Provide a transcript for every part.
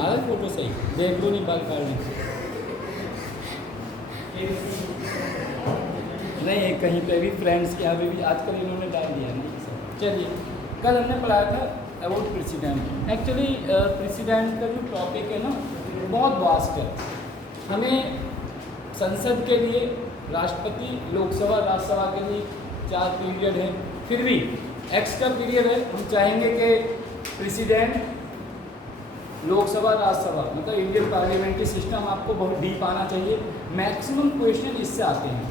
आज फोटो सही देख लो, नहीं बाल काटने नहीं, कहीं पे भी फ्रेंड्स के यहाँ पे भी आजकल इन्होंने डाल दिया नहीं सब। चलिए, कल हमने पढ़ाया था अबाउट प्रेसिडेंट। एक्चुअली प्रेसिडेंट का जो टॉपिक है ना बहुत वास्ट है। हमें संसद के लिए राष्ट्रपति, लोकसभा, राज्यसभा के लिए 4 पीरियड है, फिर भी एक्स्ट्रा पीरियड है। हम चाहेंगे कि प्रेसिडेंट, लोकसभा, राज्यसभा मतलब इंडियन पार्लियामेंट्री सिस्टम आपको बहुत डीप आना चाहिए। मैक्सिमम क्वेश्चन इससे आते हैं।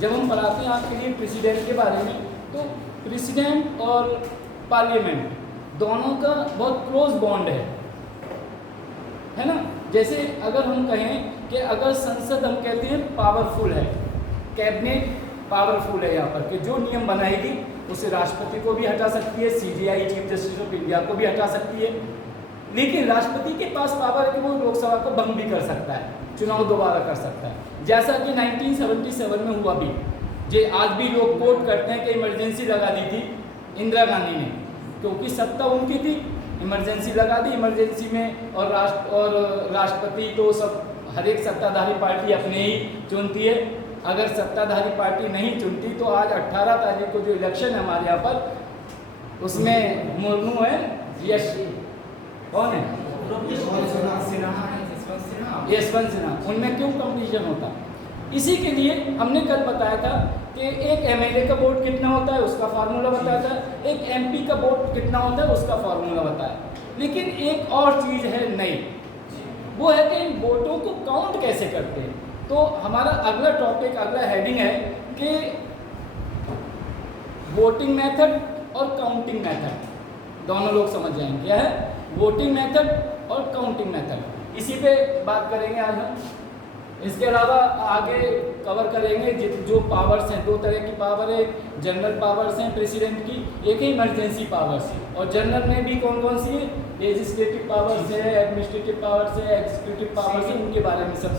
जब हम पढ़ाते हैं आपके लिए प्रेसिडेंट के बारे में, तो प्रेसिडेंट और पार्लियामेंट दोनों का बहुत क्लोज बॉन्ड है ना। जैसे अगर हम कहें कि अगर संसद हम कहते हैं पावरफुल है, कैबिनेट पावरफुल है यहाँ पर कि जो नियम बनाएगी उसे राष्ट्रपति को भी हटा सकती है, CJI chief justice of India को भी हटा सकती है। लेकिन राष्ट्रपति के पास पावर है कि वो लोकसभा को भंग भी कर सकता है, चुनाव दोबारा कर सकता है, जैसा कि 1977 में हुआ भी। जे आज भी लोग कोट करते हैं कि इमरजेंसी लगा दी थी इंदिरा गांधी ने, क्योंकि सत्ता उनकी थी, इमरजेंसी लगा दी। इमरजेंसी में और राष्ट्रपति तो सब हर एक सत्ताधारी पार्टी अपने ही चुनती है। अगर सत्ताधारी पार्टी नहीं चुनती तो आज 18 तारीख को जो इलेक्शन है हमारे यहाँ पर, उसमें मुर्मू है, यश कौन है, यशवंत सिन्हा, उनमें क्यों कंपटीशन होता। इसी के लिए हमने कल बताया था कि एक MLA का वोट कितना होता है उसका फार्मूला बताया था, एक MP का वोट कितना होता है उसका फार्मूला बताया। लेकिन एक और चीज़ है नई, वो है कि इन वोटों को काउंट कैसे करते हैं। तो हमारा अगला टॉपिक, अगला हेडिंग है कि वोटिंग मेथड और काउंटिंग मेथड, दोनों लोग समझ जाएंगे क्या है वोटिंग मेथड और काउंटिंग मेथड। इसी पे बात करेंगे आज हम। इसके अलावा आगे कवर करेंगे जो पावर्स हैं, 2 तरह की पावर है, जनरल पावर्स हैं प्रेसिडेंट की, एक है इमरजेंसी पावर्स है। और जनरल में भी कौन कौन सी है, लेजिस्लेटिव पावर्स है, एडमिनिस्ट्रेटिव पावर्स है, एग्जीक्यूटिव पावर्स है, उनके बारे में सब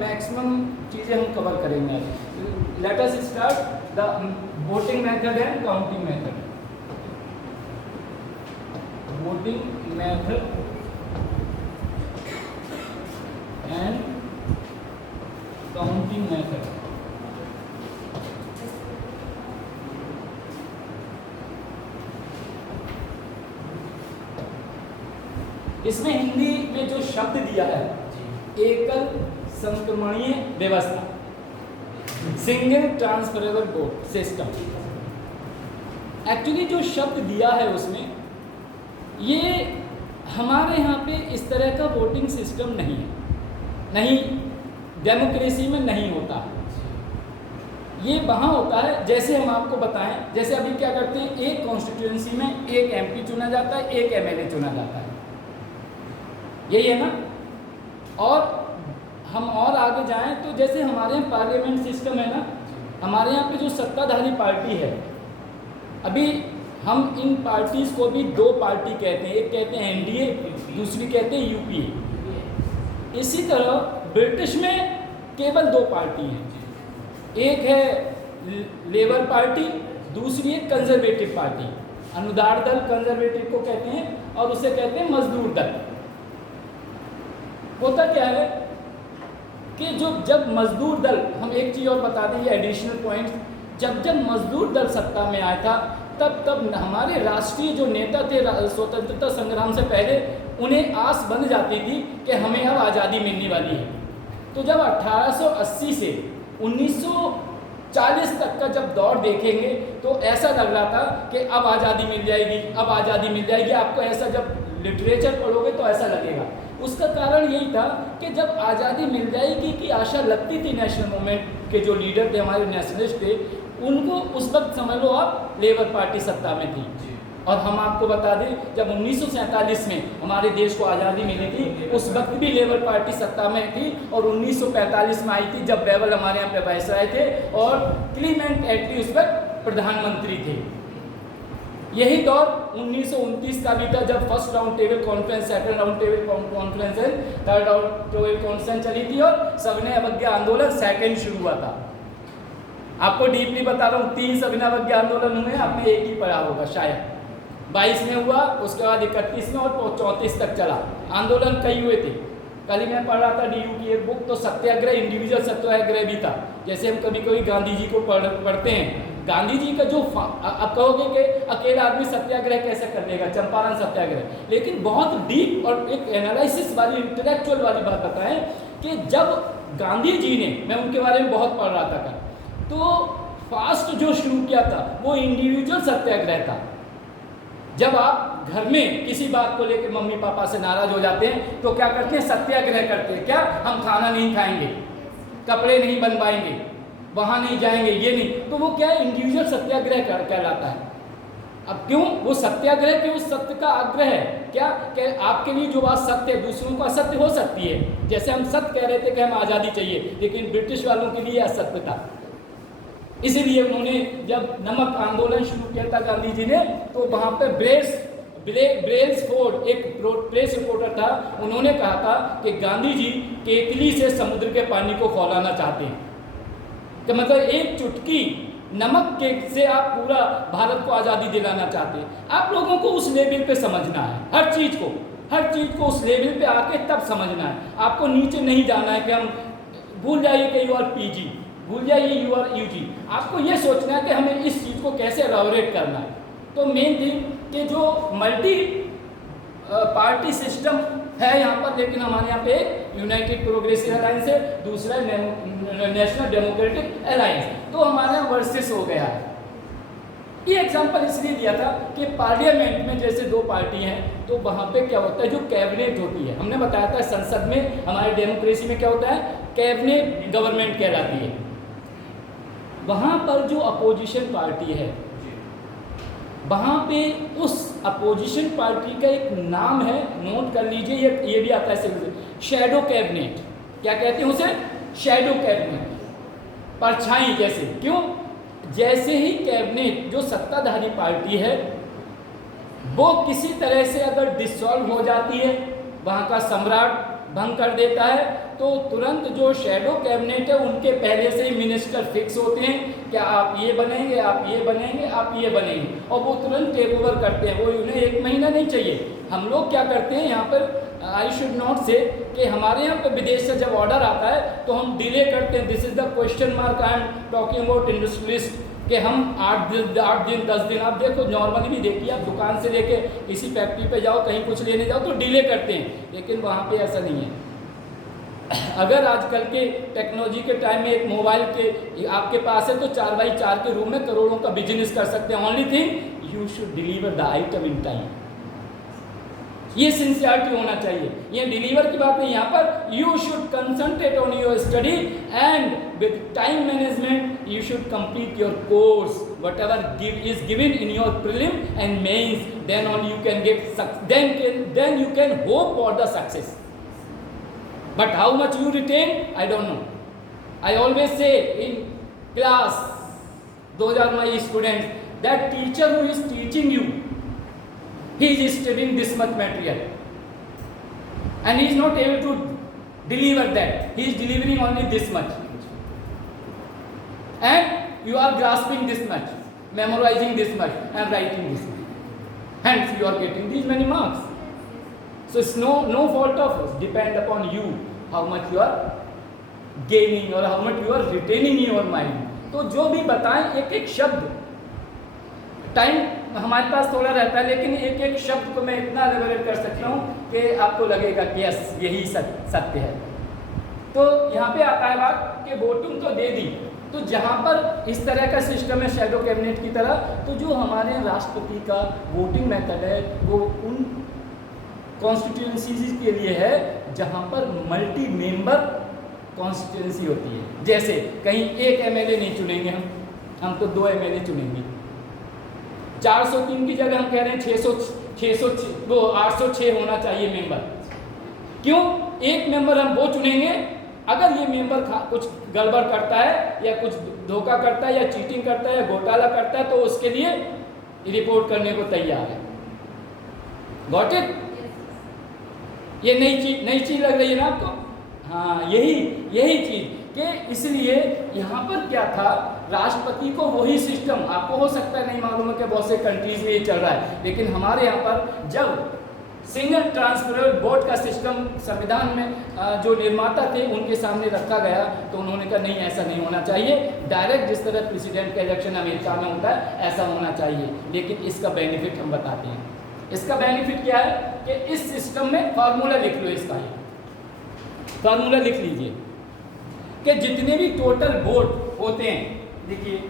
मैक्सिमम चीज़ें हम कवर करेंगे आज। Let us start the voting method and counting method. Voting method and counting method. इसमें हिंदी में जो शब्द दिया है, एकल संक्रमणीय व्यवस्था, single transferable vote system. Actually जो शब्द दिया है उसमें, ये हमारे यहाँ पे इस तरह का वोटिंग सिस्टम नहीं है, नहीं डेमोक्रेसी में नहीं होता। ये वहाँ होता है जैसे हम आपको बताएं, जैसे अभी क्या करते हैं, एक कॉन्स्टिट्यूएंसी में एक MP चुना जाता है, एक MLA चुना जाता है, यही है ना। और हम और आगे जाएं तो जैसे हमारे यहाँ पार्लियामेंट सिस्टम है ना, हमारे यहाँ पे जो सत्ताधारी पार्टी है, अभी हम इन पार्टीज़ को भी 2 पार्टी कहते हैं, एक कहते हैं NDA, दूसरी कहते हैं UPA। इसी तरह ब्रिटिश में केवल 2 पार्टी हैं, एक है लेबर पार्टी, दूसरी है कंजर्वेटिव पार्टी। अनुदार दल कंजर्वेटिव को कहते हैं और उसे कहते हैं मजदूर दल। होता क्या है कि जब मजदूर दल, हम एक चीज़ और बता दें, ये एडिशनल पॉइंट, जब मजदूर दल सत्ता में आया था तब हमारे राष्ट्रीय जो नेता थे स्वतंत्रता संग्राम से पहले, उन्हें आस बन जाती थी कि हमें अब आज़ादी मिलने वाली है। तो जब 1880 से 1940 तक का जब दौर देखेंगे तो ऐसा लग रहा था कि अब आज़ादी मिल जाएगी, अब आज़ादी मिल जाएगी। आपको ऐसा जब लिटरेचर पढ़ोगे तो ऐसा लगेगा। उसका कारण यही था कि जब आज़ादी मिल जाएगी की आशा लगती थी, नेशनल मूवमेंट के जो लीडर थे, हमारे नेशनलिस्ट थे, उनको उस वक्त समझ लो आप लेबर पार्टी सत्ता में थी। और हम आपको बता दें, जब 1947 में हमारे देश को आज़ादी मिली थी, उस वक्त भी लेबर पार्टी सत्ता में थी। और 1945 में आई थी जब बेवल हमारे यहाँ पे वायसराय थे और क्लीमेंट एटली उस पर प्रधानमंत्री थे। यही दौर 1929 का भी था जब first round table conference, second round table conference, third round table conference चली थी और सविनय अवज्ञा आंदोलन सेकंड शुरू हुआ था। आपको डीपली बता रहा हूँ, 3 सविनय अवज्ञा आंदोलन हुए, आपने एक ही पढ़ा होगा शायद। 22 में हुआ, उसके बाद 31 में और 34 तक चला। आंदोलन कई हुए थे। कल ही मैं पढ़ रहा था डीयू की एक बुक, तो सत्याग्रह इंडिविजुअल सत्याग्रह भी था। जैसे हम कभी कभी गांधी जी को पढ़ते हैं, गांधी जी का जो आप कहोगे कि अकेला आदमी सत्याग्रह कैसे कर लेगा, चंपारण सत्याग्रह, लेकिन बहुत डीप और एक एनालिसिस वाली इंटेलेक्चुअल वाली बात बताएं कि जब गांधी जी ने, मैं उनके बारे में बहुत पढ़ रहा था कल, तो फास्ट जो शुरू किया था वो इंडिविजुअल सत्याग्रह था। जब आप घर में किसी बात को लेकर मम्मी पापा से नाराज हो जाते हैं तो क्या करते हैं, सत्याग्रह करते हैं। क्या, हम खाना नहीं खाएंगे, कपड़े नहीं बनवाएंगे, वहां नहीं जाएंगे, ये नहीं, तो वो क्या है, इंडिविजुअल सत्याग्रह कहलाता है। अब क्यों, वो सत्याग्रह के उस सत्य का आग्रह है। क्या कि आपके लिए जो बात सत्य है दूसरों को असत्य हो सकती है। जैसे हम सत्य कह रहे थे कि हम आज़ादी चाहिए, लेकिन ब्रिटिश वालों के लिए असत्य था। इसीलिए उन्होंने जब नमक आंदोलन शुरू किया था गांधी जी ने, तो वहाँ पे ब्रेल्सफोर्ड एक प्रेस रिपोर्टर था, उन्होंने कहा था कि गांधी जी केतली से समुद्र के पानी को खौलाना चाहते हैं। तो मतलब एक चुटकी नमक के से आप पूरा भारत को आज़ादी दिलाना चाहते हैं। आप लोगों को उस लेवल पे समझना है, हर चीज़ को उस लेवल पे आके तब समझना है। आपको नीचे नहीं जाना है कि हम भूल जाइए कि यू आर पीजी, भूल जाइए यू आर यूजी। आपको ये सोचना है कि हमें इस चीज़ को कैसे एलॉबरेट करना है। तो मेन थिंग कि जो मल्टी पार्टी सिस्टम है यहाँ पर, लेकिन हमारे यहाँ पे एक यूनाइटेड प्रोग्रेसिव अलायंस है, दूसरा नेशनल डेमोक्रेटिक अलायंस, तो हमारे यहाँ वर्सेस हो गया है। ये एग्जांपल इसलिए दिया था कि पार्लियामेंट में जैसे दो पार्टी हैं, तो वहाँ पे क्या होता है, जो कैबिनेट होती है, हमने बताया था संसद में हमारे डेमोक्रेसी में क्या होता है, कैबिनेट गवर्नमेंट कहलाती है। वहाँ पर जो अपोजिशन पार्टी है, वहाँ पे उस अपोजिशन पार्टी का एक नाम है, नोट कर लीजिए, ये भी आता है शैडो कैबिनेट। क्या कहते हैं उसे, शैडो कैबिनेट, परछाई जैसे। क्यों, जैसे ही कैबिनेट जो सत्ताधारी पार्टी है वो किसी तरह से अगर डिसॉल्व हो जाती है, वहाँ का सम्राट भंग कर देता है, तो तुरंत जो शैडो कैबिनेट है उनके पहले से ही मिनिस्टर फिक्स होते हैं कि आप ये बनेंगे, आप ये बनेंगे, आप ये बनेंगे, और वो तुरंत टेक ओवर करते हैं। वो उन्हें एक महीना नहीं चाहिए। हम लोग क्या करते हैं यहाँ पर, आई शुड नॉट से कि हमारे यहाँ पे विदेश से जब ऑर्डर आता है तो हम डिले करते हैं। This is the question mark I am talking about industrialist, कि हम 8 दिन 10 दिन, आप देखो नॉर्मली भी देखिए, आप दुकान से लेके किसी फैक्ट्री पे जाओ, कहीं कुछ लेने जाओ तो डिले करते हैं, लेकिन वहाँ पे ऐसा नहीं है। अगर आजकल के टेक्नोलॉजी के टाइम में एक मोबाइल के आपके पास है तो 4x4 के रूम में करोड़ों का बिजनेस कर सकते हैं। Only thing you should deliver the item in time. ये सिंसियरिटी होना चाहिए। ये डिलीवर की बात नहीं, यहाँ पर you should concentrate on your study and with time management you should complete your course whatever is given in your prelim and mains, then only you can get, then you can hope for the success. But how much you retain, I don't know. I always say in class, those are my students, that teacher who is teaching you, he is studying this much material, and he is not able to deliver that. He is delivering only this much, and you are grasping this much, memorizing this much, and writing this much. Hence, you are getting these many marks. So it's no fault of us. Depend upon you how much you are gaining or how much you are retaining in your mind. तो जो भी बताएं, एक एक शब्द, time हमारे पास थोड़ा रहता है, लेकिन एक एक शब्द को मैं इतना एलेबोरेट कर सकता हूँ कि आपको लगेगा कि यस यही सत्य है। तो यहाँ पे आता है बात कि वोटिंग तो दे दी, तो जहाँ पर इस तरह का सिस्टम है शैडो कैबिनेट की तरह, तो जो हमारे राष्ट्रपति का वोटिंग मेथड है वो उन कॉन्स्टिट्यूंसीज के लिए है जहाँ पर मल्टी मेंबर कॉन्स्टिट्यूंसी होती है। जैसे कहीं एक एमएलए नहीं चुनेंगे हम तो 2 एमएलए चुनेंगे। 403 की जगह हम कह रहे हैं 806 होना चाहिए मेंबर। क्यों, एक मेंबर हम वो चुनेंगे, अगर ये मेंबर कुछ गड़बड़ करता है या कुछ धोखा करता है या चीटिंग करता है या घोटाला करता है तो उसके लिए रिपोर्ट करने को तैयार है। Got it? ये नई चीज लग रही है ना आपको? हाँ, यही चीज कि इसलिए यहाँ पर क्या था, राष्ट्रपति को वही सिस्टम, आपको हो सकता है नहीं मालूम है कि बहुत से कंट्रीज में ये चल रहा है, लेकिन हमारे यहाँ पर जब सिंगल ट्रांसफरेबल वोट का सिस्टम संविधान में जो निर्माता थे उनके सामने रखा गया, तो उन्होंने कहा नहीं ऐसा नहीं होना चाहिए, डायरेक्ट जिस तरह प्रेसिडेंट का इलेक्शन अमेरिका में होता है ऐसा होना चाहिए। लेकिन इसका बेनिफिट हम बताते हैं। इसका बेनिफिट क्या है कि इस सिस्टम में फार्मूला लिख लो, इसका ही फार्मूला लिख लीजिए कि जितने भी टोटल वोट होते हैं, देखिए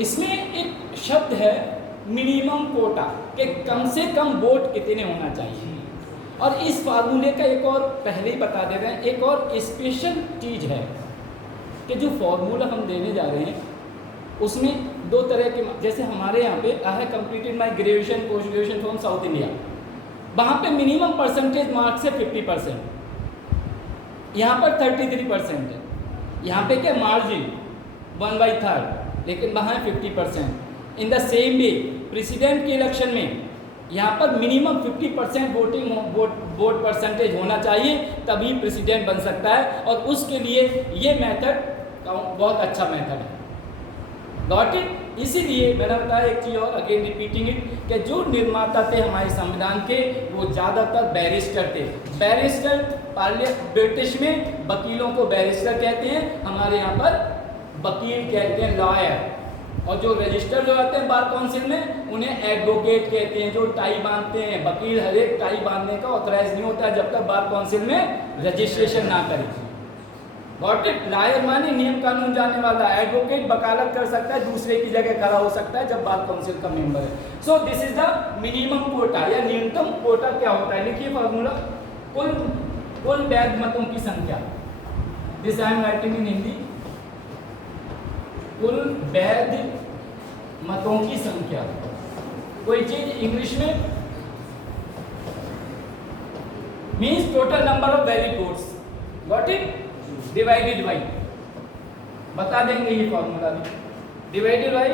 इसमें एक शब्द है मिनिमम कोटा, कि कम से कम वोट कितने होना चाहिए। और इस फार्मूले का एक और पहले ही बता दे रहे हैं, एक और स्पेशल चीज है कि जो फार्मूला हम देने जा रहे हैं उसमें दो तरह के, जैसे हमारे यहाँ पे I have completed my graduation post graduation from south India, वहाँ पे मिनिमम परसेंटेज मार्क्स है 50%, यहाँ पर 33% है। यहाँ पे क्या मार्जिन 1/3, लेकिन वहाँ है 50%। In the same way president के इलेक्शन में यहाँ पर मिनिमम 50% वोट परसेंटेज होना चाहिए, तभी प्रेसिडेंट बन सकता है। और उसके लिए ये मेथड बहुत अच्छा मेथड है। Got it? इसीलिए मैंने बताया एक चीज़ और, अगेन रिपीटिंग इट, कि जो निर्माता थे हमारे संविधान के वो ज़्यादातर बैरिस्टर थे। बैरिस्टर ब्रिटिश में वकीलों को बैरिस्टर कहते हैं, हमारे यहाँ पर वकील कहते हैं, लॉयर। और जो रजिस्टर जो आते हैं बार काउंसिल में उन्हें एडवोकेट कहते हैं, जो टाई बांधते हैं। वकील हर एक टाई बांधने का ऑथराइज नहीं होता है जब तक बार काउंसिल में रजिस्ट्रेशन ना करे। Got it? लॉयर माने नियम कानून जानने वाला, एडवोकेट वकालत कर सकता है, दूसरे की जगह खड़ा हो सकता है जब बार काउंसिल का मेंबर है। So this is the minimum quota या न्यूनतम कोटा। क्या होता है, लिखिए फॉर्मूला, कुल वैध मतों की संख्या। This I am writing in Hindi. कुल वैध मतों की संख्या, कोई चीज इंग्लिश में means total number of valid votes, got it, divided by, बता देंगे ये फॉर्मूला भी, डिवाइडेड बाई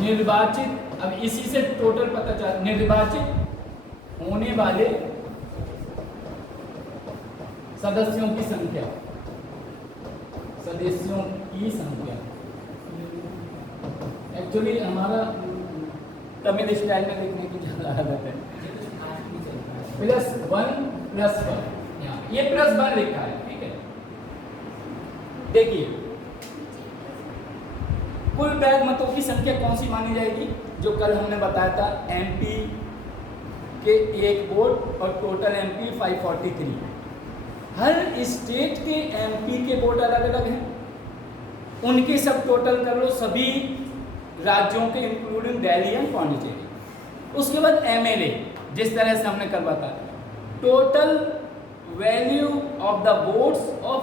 निर्वाचित। अब इसी से टोटल पता चला, निर्वाचित होने वाले सदस्यों की संख्या, सदस्यों की संख्या। एक्चुअली हमारा तमिल स्टाइल में लिखने की ज़्यादा आदत है। +1 ये +1 लिखा है, ठीक है। देखिए कुल वैध मतों की संख्या कौन सी मानी जाएगी, जो कल हमने बताया था, एमपी के 1 वोट और टोटल एमपी 543। हर स्टेट के एमपी के वोट अलग अलग हैं, उनके सब टोटल कर लो, सभी राज्यों के इंक्लूडिंग दिल्ली एंड पौंडीचेरी। उसके बाद एमएलए, जिस तरह से हमने कल बताया, total value of the votes of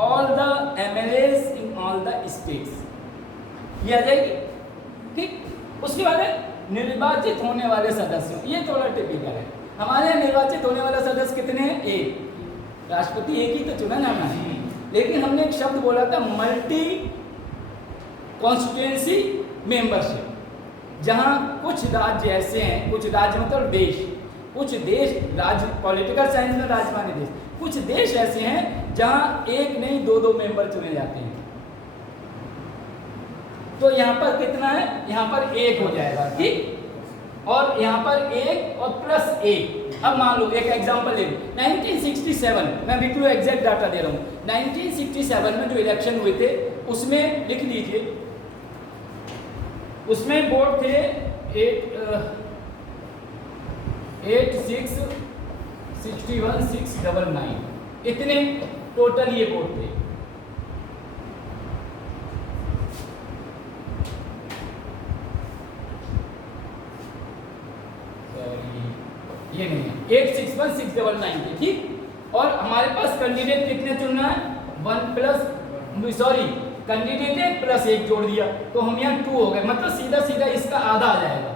all the MLAs in all the states, ये आ जाएगी, ठीक। उसके बाद निर्वाचित होने वाले सदस्यों, ये थोड़ा टिपिकल है। हमारे यहाँ निर्वाचित होने वाला सदस्य कितने हैं? 1। राष्ट्रपति एक ही तो चुना जाना है, लेकिन हमने एक शब्द बोला था मल्टी कॉन्स्टिट्यूएंसी मेंबरशिप, जहां कुछ राज्य ऐसे हैं, कुछ राज्य मतलब देश, कुछ देश राज्य, पॉलिटिकल साइंस में राज्य माने देश, कुछ देश ऐसे हैं जहां एक नहीं 2-2 मेंबर चुने जाते हैं। तो यहाँ पर कितना है, यहाँ पर 1 हो जाएगा, ठीक। और यहाँ पर 1 और +1। अब मान लो एक एग्जांपल ले लो, 1967, मैं बिल्कुल एग्जैक्ट डाटा दे रहा हूँ, 1967 में जो इलेक्शन हुए थे उसमें लिख लीजिए, उसमें वोट थे 8661,699, इतने टोटल ये वोट थे। ये नहीं है, 861699 थे, ठीक। और हमारे पास कैंडिडेट कितने चुनना है, कैंडिडेट है +1 जोड़ दिया, तो हम यहाँ 2 हो गए, मतलब सीधा सीधा इसका आधा आ जाएगा,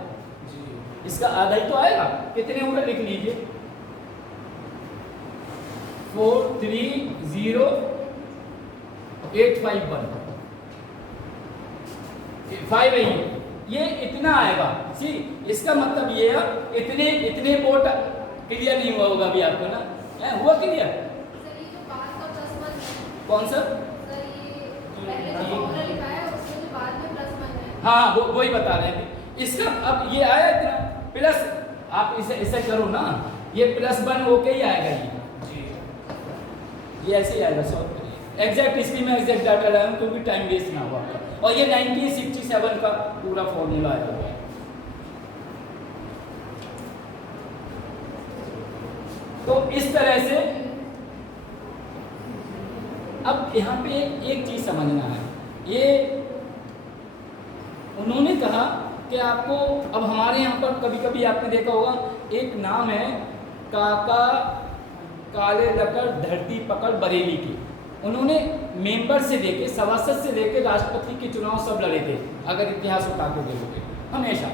इसका आधा ही तो आएगा। कितने होगा लिख लीजिए, 430,851, 5 है ये इतना आएगा। सी इसका मतलब ये है, इतने वोट क्लियर नहीं हुआ होगा अभी आपको ना, हुआ क्लियर? कौन सा? सर ये पहले जो फॉर्मूला लिखा है उसमें जो बाद में प्लस वन है। हाँ वही बता रहे हैं इसका। अब ये आया इतना प्लस, आप इसे करो ना, ये +1 होके ही आएगा ये ऐसे ही आएगा। सॉल्व करिए एग्जैक्ट, इसलिए मैं एग्जैक्ट डाटा लाया हूँ क्योंकि टाइम वेस्ट ना हुआ। और ये 1967 का पूरा फॉर्मूला आया हुआ है। तो इस तरह से अब यहाँ पे एक चीज समझना है, ये उन्होंने कहा कि आपको, अब हमारे यहाँ पर कभी कभी आपने देखा होगा एक नाम है काका काले लकड़ धरती पकड़ बरेली की। उन्होंने मेंबर से लेके सभासद से लेके राष्ट्रपति के चुनाव सब लड़े थे, अगर इतिहास उठा के देखोगे हमेशा।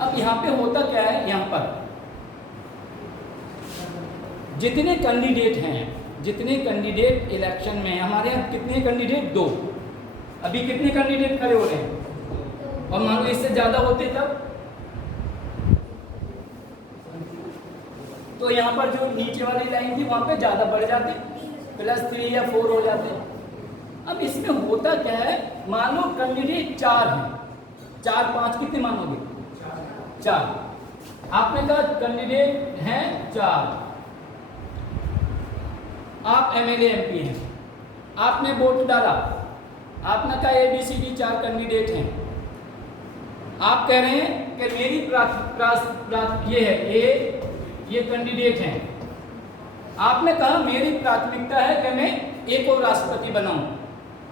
अब यहाँ पे होता क्या है, यहाँ पर जितने कैंडिडेट हैं, जितने कैंडिडेट इलेक्शन में, हमारे यहाँ कितने कैंडिडेट? 2। अभी कितने कैंडिडेट खड़े हो रहे हैं? और मान लो इससे ज्यादा होते तब, तो यहाँ पर जो नीचे वाली लाइन थी वहां पे ज्यादा बढ़ जाते, +3 या 4 हो जाते। अब इसमें होता क्या है, मान लो कैंडिडेट 4 हैं, 4 5 कितने मानोगे? 4। आपने कहा कैंडिडेट हैं 4, आप एमएलए एमपी हैं, आपने वोट डाला, आपने कहा ABCD 4 कैंडिडेट हैं। आप कह रहे हैं कि मेरी ये है ए, ये कैंडिडेट हैं। आपने कहा मेरी प्राथमिकता है कि मैं ए को राष्ट्रपति बनाऊं,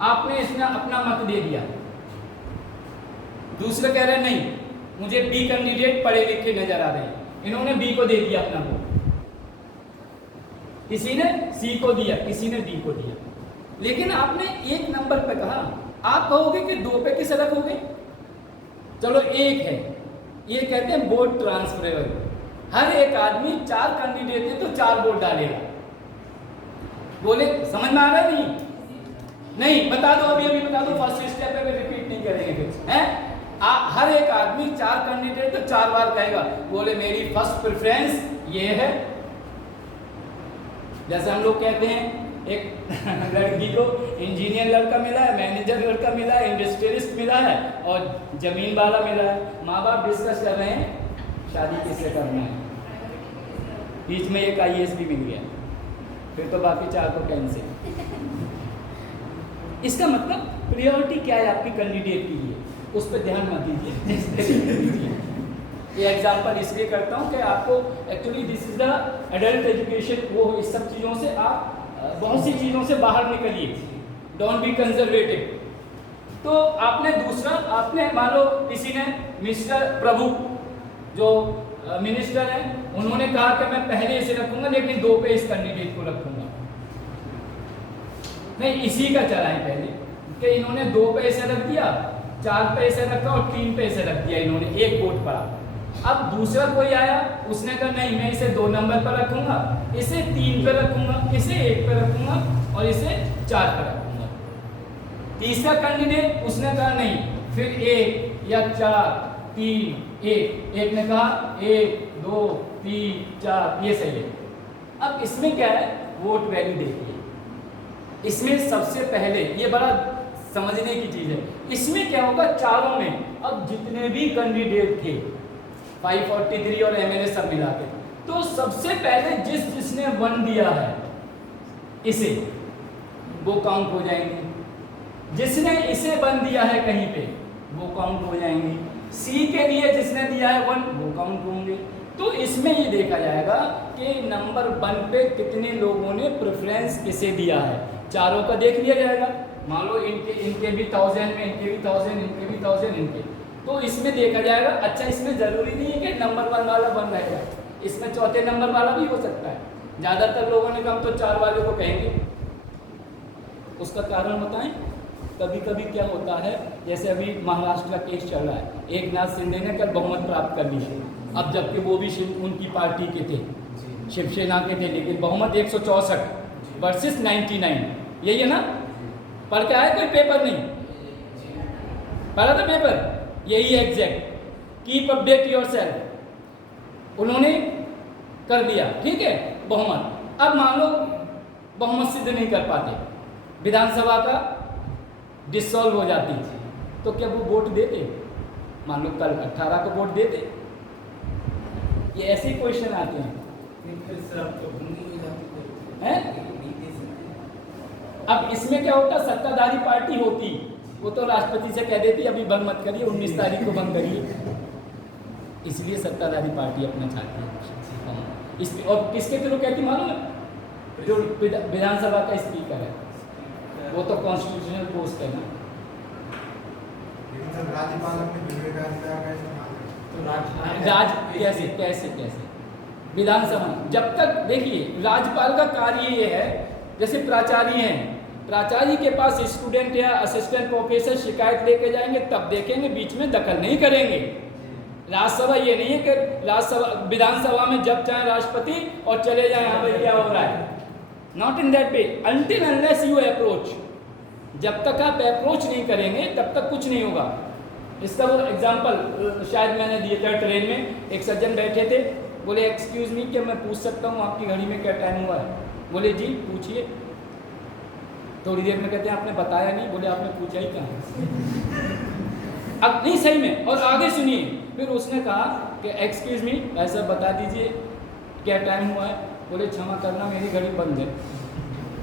आपने इसमें अपना मत दे दिया। दूसरे कह रहे हैं नहीं, मुझे बी कैंडिडेट पढ़े लिखे नजर आ रहे हैं, इन्होंने बी को दे दिया अपना वोट। किसी ने सी को दिया, किसी ने डी को दिया। लेकिन आपने 1 नंबर पे कहा, आप कहोगे कि 2 पे किस रखोगे? चलो 1 है, ये कहते हैं वोट ट्रांसफरेबल। हर एक आदमी 4 कैंडिडेट है तो 4 वोट डालेगा। बोले समझ में आ रहा है? नहीं बता दो, अभी बता दो, फर्स्ट स्टेप पे रिपीट नहीं करेंगे फिर हैं। हर एक आदमी 4 कैंडिडेट तो 4 बार कहेगा। बोले मेरी फर्स्ट प्रेफरेंस ये है। जैसे हम लोग कहते हैं एक लड़की को इंजीनियर लड़का मिला है, मैनेजर लड़का मिला है, इंडस्ट्रियलिस्ट मिला है और जमीन वाला मिला है। माँ बाप डिस्कस कर रहे हैं शादी किससे करना है, बीच में एक IAS भी मिल गया, फिर तो बाकी 4 को कैंसिल। इसका मतलब प्रायोरिटी क्या है आपकी कैंडिडेट के लिए, उस पर ध्यान मत दीजिए। ये एग्जाम्पल इसलिए करता हूँ कि आपको actually this is the adult education. वो इस सब चीज़ों से आप बहुत सी चीज़ों से बाहर निकलिए, डोंट बी कंजर्वेटिव। तो आपने दूसरा, आपने मान लो किसी ने मिस्टर प्रभु जो मिनिस्टर हैं, उन्होंने कहा कि मैं पहले इसे रखूंगा लेकिन 2 पे इस कैंडिडेट को रखूंगा। नहीं, इसी का चलाएं पहले कि इन्होंने 2 पे इसे रख दिया, 4 पे इसे रखा और 3 पे इसे रख दिया, इन्होंने 1 वोट पड़ा। अब दूसरा कोई आया, उसने कहा नहीं मैं इसे 2 नंबर पर रखूंगा, इसे 3 पे रखूंगा, इसे 1 पे रखूंगा और इसे 4 पे रखूंगा। तीसरा कैंडिडेट उसने कहा नहीं, फिर 1 या 4 3 1, एक ने कहा 1 2 3 4, ये सही है। अब इसमें क्या है, वोट वैल्यू देखिए। इसमें सबसे पहले ये बड़ा समझने की चीज है, इसमें क्या होगा, चारों में अब जितने भी कैंडिडेट थे 543 और MLA सब मिला के, तो सबसे पहले जिसने 1 दिया है इसे, वो काउंट हो जाएंगे। जिसने इसे 1 दिया है कहीं पे, वो काउंट हो जाएंगे। C के लिए जिसने दिया है 1, वो काउंट होंगे। तो इसमें ये देखा जाएगा कि नंबर 1 पे कितने लोगों ने प्रेफरेंस किसे दिया है, चारों का देख लिया जाएगा। मान लो इनके भी 1000 में, इनके भी 1000, इनके भी 1000, इनके, तो इसमें देखा जाएगा। अच्छा, इसमें जरूरी नहीं है कि नंबर 1 वाला 1 रहेगा, इसमें चौथे नंबर वाला भी हो सकता है। ज़्यादातर लोगों ने कहा तो 4 वाले को कहेंगे। उसका कारण बताएं, कभी कभी क्या होता है, जैसे अभी महाराष्ट्र का केस चल रहा है, एकनाथ शिंदे ने कल बहुमत प्राप्त कर ली है, अब जबकि वो भी उनकी पार्टी के थे, शिवसेना के थे, लेकिन बहुमत 164 वर्सेस 99, यही है ना? पढ़ के आया कोई पेपर? नहीं पढ़ा था पेपर, यही है एग्जैक्ट। कीप अपडेट योरसेल्फ, उन्होंने कर दिया, ठीक है, बहुमत। अब मान लो बहुमत सिद्ध नहीं कर पाते, विधानसभा का डिसॉल्व हो जाती, तो क्या वो वोट देते? मान लो कल 18 को वोट देते। ये ऐसे क्वेश्चन आते हैं। अब इसमें क्या होता, सत्ताधारी पार्टी होती वो तो राष्ट्रपति से कह देती अभी भंग मत करिए, 19 तारीख को भंग करिए। इसलिए सत्ताधारी पार्टी अपना चाहती है इस, और किसके थ्रू कहती मालूम है? जो विधानसभा का स्पीकर है, वो तो कॉन्स्टिट्यूशनल पोस्ट है ना। राज कैसे कैसे कैसे विधानसभा, जब तक देखिए राज्यपाल का कार्य ये है, जैसे प्राचार्य हैं, प्राचार्य के पास स्टूडेंट या असिस्टेंट प्रोफेसर शिकायत लेके जाएंगे तब देखेंगे, बीच में दखल नहीं करेंगे। राज्यसभा ये नहीं है कि राज्यसभा विधानसभा में जब चाहे राष्ट्रपति और चले जाए यहाँ पे क्या हो रहा है, not in that way, until unless you approach. जब तक आप अप्रोच नहीं करेंगे तब तक कुछ नहीं होगा। इसका वो एग्जाम्पल शायद मैंने दिया था, ट्रेन में एक सज्जन बैठे थे, बोले एक्सक्यूज मी क्या मैं पूछ सकता हूँ आपकी घड़ी में क्या टाइम हुआ है? बोले जी पूछिए। थोड़ी देर में कहते हैं आपने बताया नहीं। बोले आपने पूछा ही कहाँ? अब नहीं सही में, और आगे सुनिए, फिर उसने कहा कि एक्सक्यूज मी ऐसा बता दीजिए क्या टाइम हुआ है? बोले क्षमा करना मेरी घड़ी बंद है।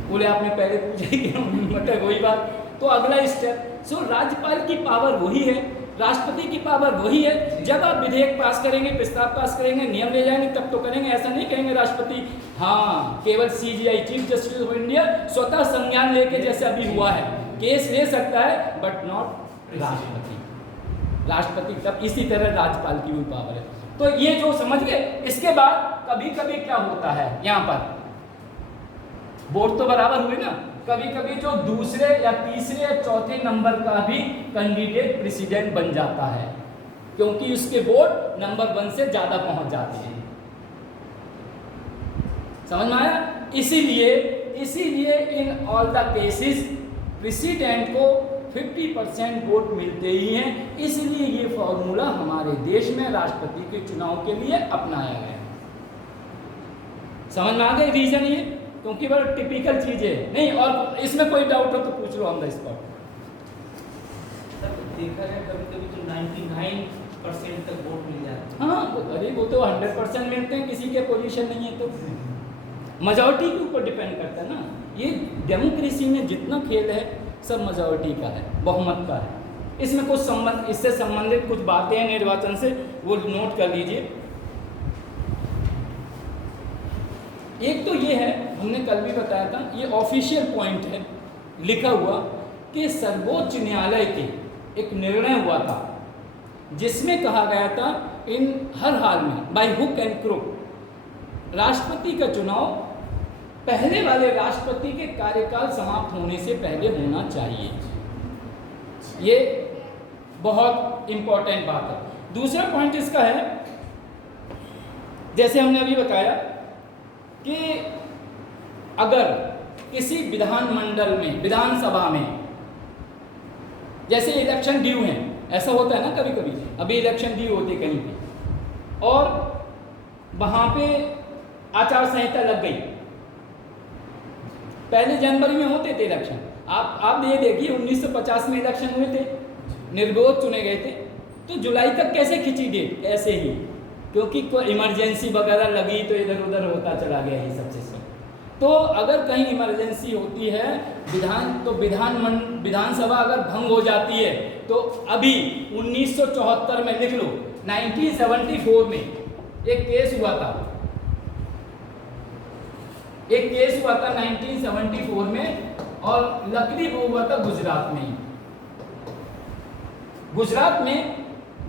बोले आपने पहले पूछा ही क्यों? मतलब वही बात। तो अगला स्टेप, सो राज्यपाल की पावर वही है, राष्ट्रपति की पावर वही है। जब आप विधेयक पास करेंगे, प्रस्ताव पास करेंगे, नियम ले जाएंगे तब तो करेंगे। ऐसा नहीं कहेंगे राष्ट्रपति हाँ केवल CJI chief justice of India स्वतः संज्ञान लेके, जैसे अभी हुआ है, केस ले सकता है बट नॉट राष्ट्रपति। राष्ट्रपति तब इसी तरह राज्यपाल की भी पावर है। तो ये जो समझ गए। इसके बाद कभी कभी क्या होता है, यहाँ पर वोट तो बराबर हुए ना, कभी कभी जो दूसरे या तीसरे या चौथे नंबर का भी कैंडिडेट प्रेसिडेंट बन जाता है, क्योंकि उसके वोट नंबर 1 से ज्यादा पहुंच जाते हैं। समझ में आया? इसीलिए इन ऑल द केसेस प्रेसिडेंट को 50% वोट मिलते ही हैं। इसलिए ये फॉर्मूला हमारे देश में राष्ट्रपति के चुनाव के लिए अपनाया गया। समझ में आ गया रीजन ये? क्योंकि बड़ा टिपिकल चीज है नहीं, और इसमें कोई डाउट हो तो पूछ लो ऑन द स्पॉट। देखा है कभी कभी तो 99% तक वोट मिल जाते हैं। हाँ अरे वो तो 100% मिलते हैं, किसी के पोजीशन नहीं है तो मेजॉरिटी के ऊपर डिपेंड करता है ना। ये डेमोक्रेसी में जितना खेल है सब मेजॉरिटी का है, बहुमत का है। इसमें कुछ संबंध, इससे संबंधित कुछ बातें हैं निर्वाचन से, वो नोट कर लीजिए। एक तो ये है, हमने कल भी बताया था, ये ऑफिशियल पॉइंट है लिखा हुआ कि सर्वोच्च न्यायालय के एक निर्णय हुआ था जिसमें कहा गया था इन हर हाल में बाय हुक एंड क्रुक राष्ट्रपति का चुनाव पहले वाले राष्ट्रपति के कार्यकाल समाप्त होने से पहले होना चाहिए। ये बहुत इंपॉर्टेंट बात है। दूसरा पॉइंट इसका है, जैसे हमने अभी बताया कि अगर किसी विधानमंडल में, विधानसभा में, जैसे इलेक्शन ड्यू हैं, ऐसा होता है ना कभी कभी, अभी इलेक्शन ड्यू होती है कहीं पे और वहां पे आचार संहिता लग गई। पहले जनवरी में होते थे इलेक्शन, आप ये देखिए 1950 में इलेक्शन हुए थे, निर्विरोध चुने गए थे, तो जुलाई तक कैसे खिंची डेट? ऐसे ही, क्योंकि कोई इमरजेंसी वगैरह लगी तो इधर उधर होता चला गया ये सब सिस्टम। तो अगर कहीं इमरजेंसी होती है विधानसभा अगर भंग हो जाती है तो अभी 1974 में लिख लो, 1974 में एक केस हुआ था, 1974 में, और लकड़ी वो हुआ था गुजरात में। गुजरात में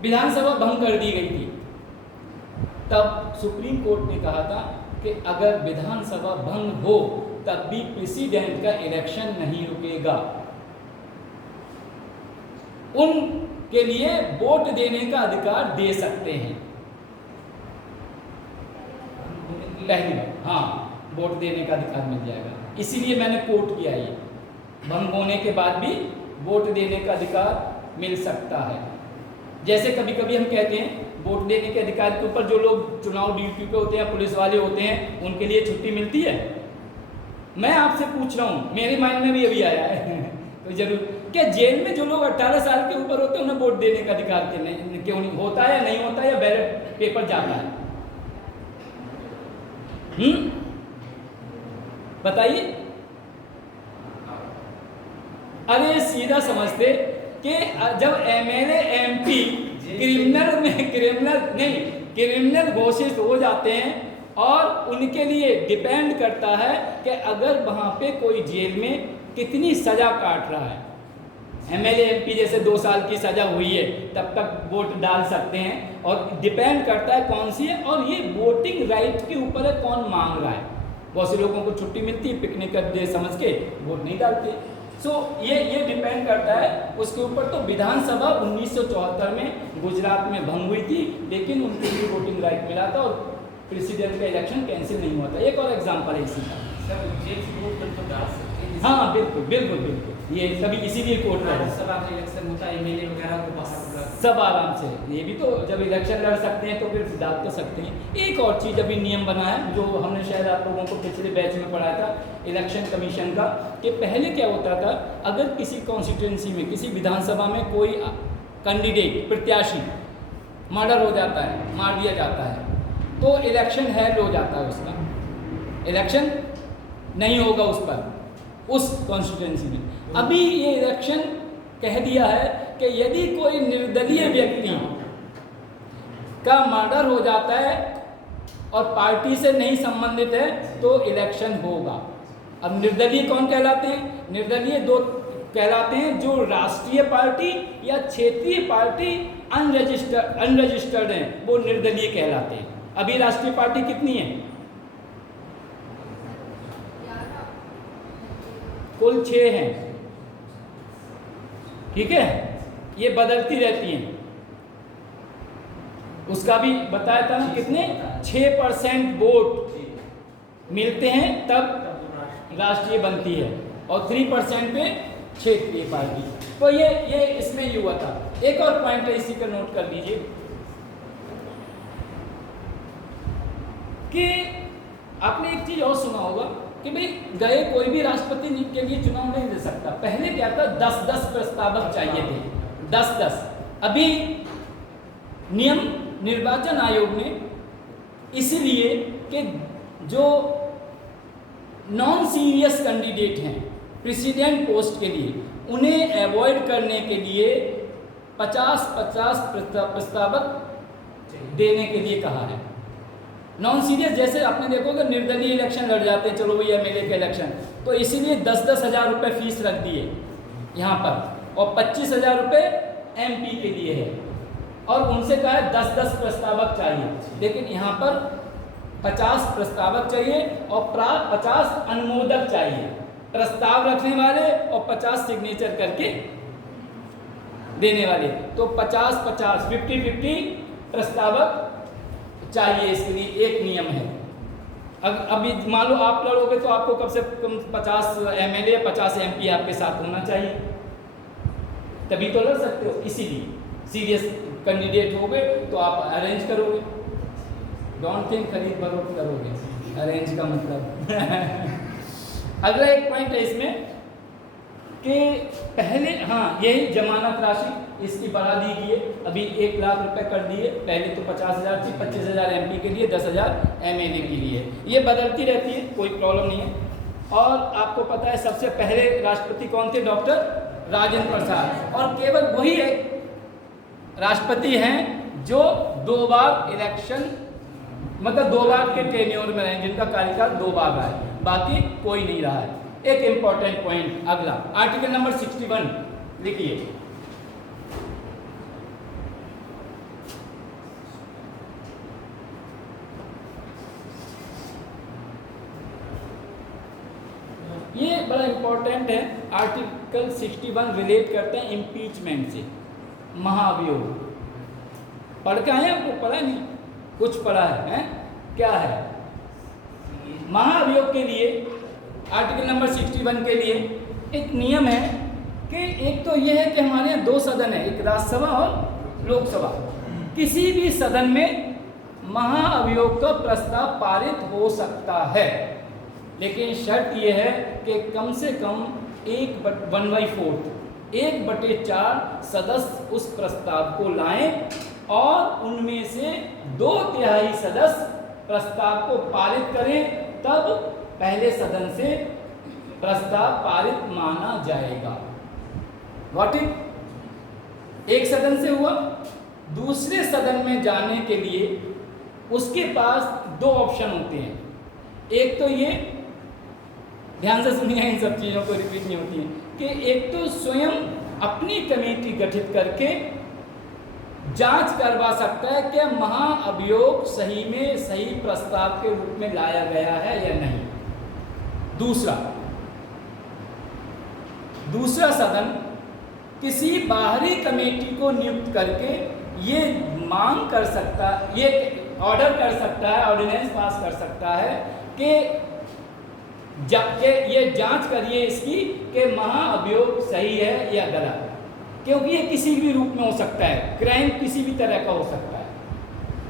विधानसभा भंग कर दी गई थी। तब सुप्रीम कोर्ट ने कहा था कि अगर विधानसभा भंग हो तब भी प्रेसिडेंट का इलेक्शन नहीं रुकेगा, उनके लिए वोट देने का अधिकार दे सकते हैं। पहली बार हाँ, वोट देने का अधिकार मिल जाएगा। इसीलिए मैंने कोट किया, ये भंग होने के बाद भी वोट देने का अधिकार मिल सकता है। जैसे कभी कभी हम कहते हैं वोट देने के अधिकार के ऊपर जो लोग चुनाव ड्यूटी पे होते हैं, पुलिस वाले होते हैं, उनके लिए छुट्टी मिलती है, मैं आपसे पूछ रहा हूँ, मेरे माइंड में भी अभी आया है तो जरूर, क्या जेल में जो लोग 18 साल के ऊपर होते हैं उन्हें वोट देने का अधिकार क्यों नहीं होता है, या नहीं होता है, या बैलेट पेपर जाता है? बताइए। अरे सीधा समझते कि जब एमएलए एमपी क्रिमिनल घोषित हो जाते हैं और उनके लिए डिपेंड करता है कि अगर वहाँ पे कोई जेल में कितनी सज़ा काट रहा है। एमएलए एमपी जैसे 2 साल की सज़ा हुई है तब तक वोट डाल सकते हैं, और डिपेंड करता है कौन सी है, और ये वोटिंग राइट के ऊपर है कौन मांग रहा है। बहुत से लोगों को छुट्टी मिलती है, पिकनिक का डे समझ के वोट नहीं डालते। सो ये डिपेंड करता है उसके ऊपर। तो विधानसभा 1974 में गुजरात में भंग हुई थी, लेकिन उनको भी वोटिंग राइट मिला था और प्रेसिडेंट का इलेक्शन कैंसिल नहीं हुआ था। एक और एग्जांपल है इसी का। सर जेल से वोट तो डाल सकते हैं। हाँ बिल्कुल बिल्कुल बिल्कुल, ये सभी इसीलिए कोर्ट में राज्यसभा का इलेक्शन होता है, एमएलए वगैरह को बाहर सब आराम से, ये भी तो जब इलेक्शन लड़ सकते हैं तो फिर डाल तो सकते हैं। एक और चीज़ अभी नियम बना है जो हमने शायद आप लोगों को पिछले बैच में पढ़ाया था इलेक्शन कमीशन का, कि पहले क्या होता था, अगर किसी कॉन्स्टिट्यूंसी में किसी विधानसभा में कोई कैंडिडेट प्रत्याशी मर्डर हो जाता है, मार दिया जाता है, तो इलेक्शन हेल्ड हो जाता है, उसका इलेक्शन नहीं होगा उस पर, उस कॉन्स्टिट्यूंसी में। अभी ये इलेक्शन कह दिया है कि यदि कोई निर्दलीय व्यक्ति का मर्डर हो जाता है और पार्टी से नहीं संबंधित है तो इलेक्शन होगा। अब निर्दलीय कौन कहलाते हैं? निर्दलीय 2 कहलाते हैं, जो राष्ट्रीय पार्टी या क्षेत्रीय पार्टी अनरजिस्टर्ड हैं, वो निर्दलीय कहलाते हैं। अभी राष्ट्रीय पार्टी कितनी है? कुल 6 हैं, ठीक है, ये बदलती रहती हैं। उसका भी बताया था ना, कितने 6% वोट मिलते हैं तब राष्ट्रीय बनती है, और 3% पे क्षेत्रीय पार्टी। तो ये इसमें ही हुआ था। एक और पॉइंट है, इसी का नोट कर लीजिए कि आपने एक चीज और सुना होगा कि भाई गए कोई भी राष्ट्रपति के लिए चुनाव नहीं दे सकता। पहले क्या था, 10-10 प्रस्तावक चाहिए थे, 10-10। अभी नियम निर्वाचन आयोग ने इसलिए कि जो नॉन सीरियस कैंडिडेट हैं प्रेसिडेंट पोस्ट के लिए, उन्हें अवॉइड करने के लिए 50-50 प्रस्तावक देने के लिए कहा है। नॉन सीरियस, जैसे आपने देखोगे निर्दलीय इलेक्शन लड़ जाते हैं, चलो भैया एमएलए का इलेक्शन, तो इसीलिए 10-10 हज़ार रुपये फीस रख दिए यहाँ पर, और 25,000 रुपये एमपी के लिए है, और उनसे कहा है 10-10 प्रस्तावक चाहिए, लेकिन यहाँ पर 50 प्रस्तावक चाहिए और 50 अनुमोदक चाहिए, प्रस्ताव रखने वाले और 50 सिग्नेचर करके देने वाले। तो 50-50 50-50 प्रस्तावक चाहिए, इसके लिए एक नियम है। अभी मान लो आप लड़ोगे तो आपको कम से कम 50 एमएलए 50 एमपी आपके साथ होना चाहिए, तभी तो लड़ सकते हो। इसीलिए सीरियस कैंडिडेट हो गए तो आप अरेंज करोगे, डोंट थिंक खरीद फरोख्त करोगे, अरेंज का मतलब अगला एक पॉइंट है इसमें कि पहले, हाँ, यही जमानत राशि इसकी बढ़ा दी गई है, अभी 1 लाख रुपए कर दिए। पहले तो 50,000 थी, 25,000 एमपी के लिए, 10,000 एमएलए के लिए। ये बदलती रहती है, कोई प्रॉब्लम नहीं है। और आपको पता है सबसे पहले राष्ट्रपति कौन थे? डॉक्टर राजेंद्र प्रसाद, और केवल वही एक राष्ट्रपति हैं जो 2 बार इलेक्शन, मतलब 2 बार के टेन्योर में रहे, जिनका कार्यकाल 2 बार रहा है, बाकी कोई नहीं रहा है। एक इंपॉर्टेंट पॉइंट अगला, आर्टिकल नंबर 61 लिखिए। ये बड़ा इंपॉर्टेंट है। आर्टिकल 61 रिलेट करते हैं इम्पीचमेंट से, महाभियोग। पढ़ के आए आपको? पढ़ा नहीं, कुछ पढ़ा है? क्या है महाभियोग के लिए? आर्टिकल नंबर 61 के लिए एक नियम है कि एक तो यह है कि हमारे यहाँ 2 सदन है, एक राज्यसभा और लोकसभा। किसी भी सदन में महाअभियोग का प्रस्ताव पारित हो सकता है, लेकिन शर्त यह है कि कम से कम 1/4 सदस्य उस प्रस्ताव को लाएं और उनमें से 2/3 सदस्य प्रस्ताव को पारित करें, तब पहले सदन से प्रस्ताव पारित माना जाएगा। Got it? एक सदन से हुआ, दूसरे सदन में जाने के लिए उसके पास 2 ऑप्शन होते हैं। एक तो ये, ध्यान से सुनिए, इन सब चीज़ों को रिपीट नहीं होती है, कि एक तो स्वयं अपनी कमेटी गठित करके जांच करवा सकता है कि महाअभियोग सही में सही प्रस्ताव के रूप में लाया गया है या नहीं। दूसरा सदन किसी बाहरी कमेटी को नियुक्त करके ये मांग कर सकता, ये ऑर्डर कर सकता है, ऑर्डिनेंस पास कर सकता है कि ये जांच करिए इसकी कि महाअभियोग सही है या गलत, क्योंकि ये किसी भी रूप में हो सकता है, क्राइम किसी भी तरह का हो सकता है।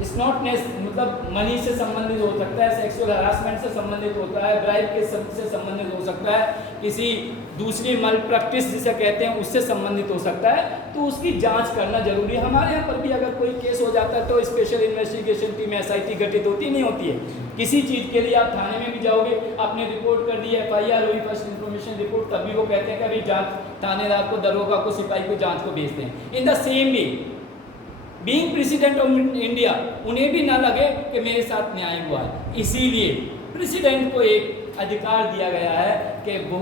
इट्स नॉट मतलब मनी से संबंधित हो सकता है, सेक्सुअल हरासमेंट से संबंधित होता है, ब्राइब के से संबंधित हो सकता है, किसी दूसरी मल प्रैक्टिस जिसे कहते हैं उससे संबंधित हो सकता है। तो उसकी जांच करना जरूरी है। हमारे यहाँ पर भी अगर कोई केस हो जाता है तो स्पेशल इन्वेस्टिगेशन टीम SIT गठित होती नहीं होती है। किसी चीज़ के लिए आप थाने में भी जाओगे, आपने रिपोर्ट कर दी, FIR हुई, फर्स्ट इन्फॉर्मेशन रिपोर्ट, तभी वो कहते हैं कि अभी जांच, थानेदार को, दरोगा को, सिपाही को जांच को भेजते हैं। In the same way being president of India, उन्हें भी ना लगे कि मेरे साथ न्याय हुआ है, इसीलिए प्रेसिडेंट को एक अधिकार दिया गया है कि वो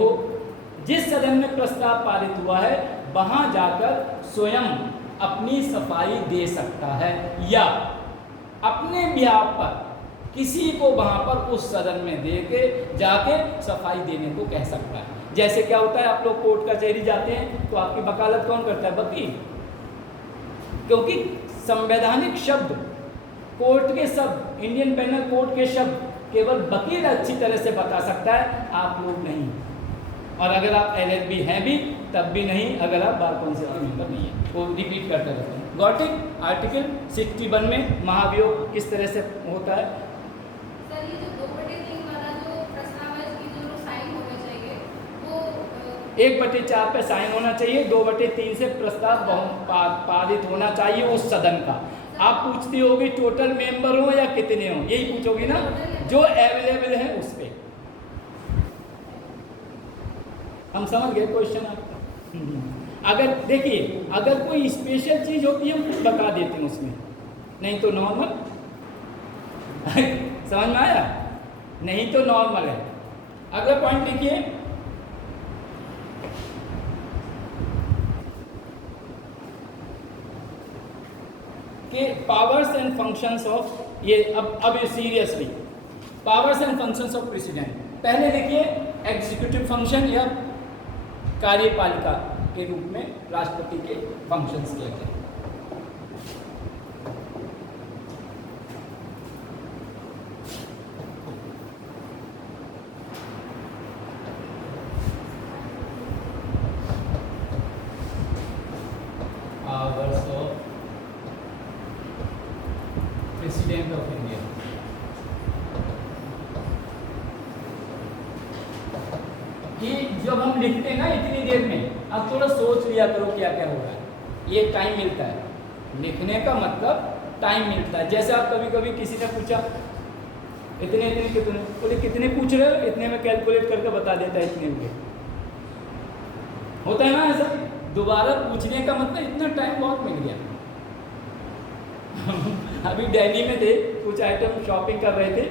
जिस सदन में प्रस्ताव पारित हुआ है वहां जाकर स्वयं अपनी सफाई दे सकता है, या अपने बिहाफ पर किसी को वहां पर उस सदन में दे के जाके सफाई देने को कह सकता है। जैसे क्या होता है, आप लोग कोर्ट कचहरी जाते हैं तो आपकी वकालत कौन करता है? वकील। क्योंकि संवैधानिक शब्द, कोर्ट के शब्द, इंडियन पेनल कोड के शब्द केवल वकील अच्छी तरह से बता सकता है, आप लोग नहीं। और अगर आप LLB हैं भी तब भी नहीं, अगर आप बार काउंसिल के मेंबर नहीं है। वो रिपीट करते रहते हैं। Got it? आर्टिकल 61 में महाभियोग किस तरह से होता है? सर, ये जो 2/3 वाला जो प्रस्ताव है, इसकी जो साइन होने चाहिए वो 1/4 पे साइन होना चाहिए, 2/3 से प्रस्ताव पारित होना चाहिए उस सदन का। आप पूछती होगी टोटल मेंबर हो या कितने हो, यही पूछोगी ना, जो अवेलेबल है उस पे। हम समझ गए क्वेश्चन आपका? अगर देखिए, अगर कोई स्पेशल चीज होती है हम कुछ बता देते हैं उसमें, नहीं तो नॉर्मल। समझ में आया? नहीं तो नॉर्मल है। अगला पॉइंट देखिए, कि पावर्स एंड फंक्शंस ऑफ, ये अब seriously, powers and functions of president. पहले देखिए एग्जीक्यूटिव फंक्शन या कार्यपालिका के रूप में राष्ट्रपति के फंक्शंस किए गए। Powers of president of India. ये जब हम लिखते हैं ना इतनी देर में, अब थोड़ा सोच लिया करो क्या क्या हो रहा है। ये टाइम मिलता है लिखने का, मतलब टाइम मिलता है। जैसे आप कभी कभी किसी ने पूछा इतने कितने, बोले कितने पूछ रहे हो, इतने में कैलकुलेट करके बता देता है इतने हुए। होता है ना ऐसा, दोबारा पूछने का मतलब इतना टाइम बहुत मिल गया। अभी दिल्ली में थे, कुछ आइटम शॉपिंग कर रहे थे,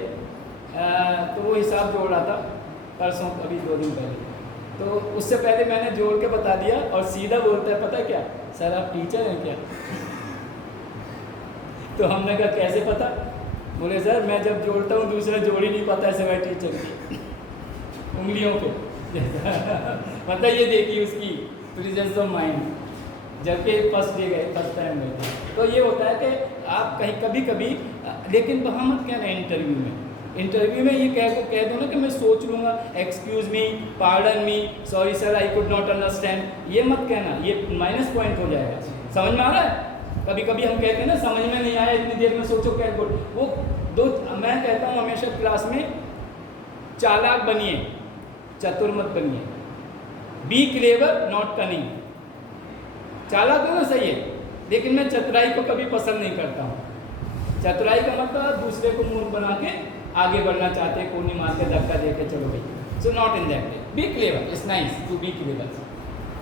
तो वो हिसाब जोड़ रहा था परसों, अभी 2 दिन पहले। तो उससे पहले मैंने जोड़ के बता दिया और सीधा बोलता है, पता क्या सर आप टीचर हैं क्या? तो हमने कहा कैसे पता? बोले सर मैं जब जोड़ता हूँ दूसरा जोड़ ही नहीं पाता सिवाय टीचर की उंगलियों पे। मतलब ये देखिए उसकी प्रेजेंस ऑफ माइंड, जबकि फर्स्ट डे गए, फर्स्ट टाइम गए थे। तो ये होता है कि आप कहीं कभी कभी, लेकिन वहाँ मत कहना इंटरव्यू में ये कह दो ना कि मैं सोच लूँगा, excuse me, pardon me, sorry sir I could not understand, ये मत कहना, ये माइनस पॉइंट हो जाएगा। समझ में आ रहा है? कभी कभी हम कहते हैं ना समझ में नहीं आया, इतनी देर में सोचो कैलकुलेट। वो मैं कहता हूँ हमेशा क्लास में चालाक बनिए, चतुर मत बनिए। Be clever not cunning. चालाक हो ना, सही है, लेकिन मैं चतुराई को कभी पसंद नहीं करता हूँ। चतुराई का मतलब दूसरे को मूर्ख बना के आगे बढ़ना चाहते हैं, कोनी मार के धक्का दे के चलो भाई। So not in that way. Be clever, it's nice to be clever.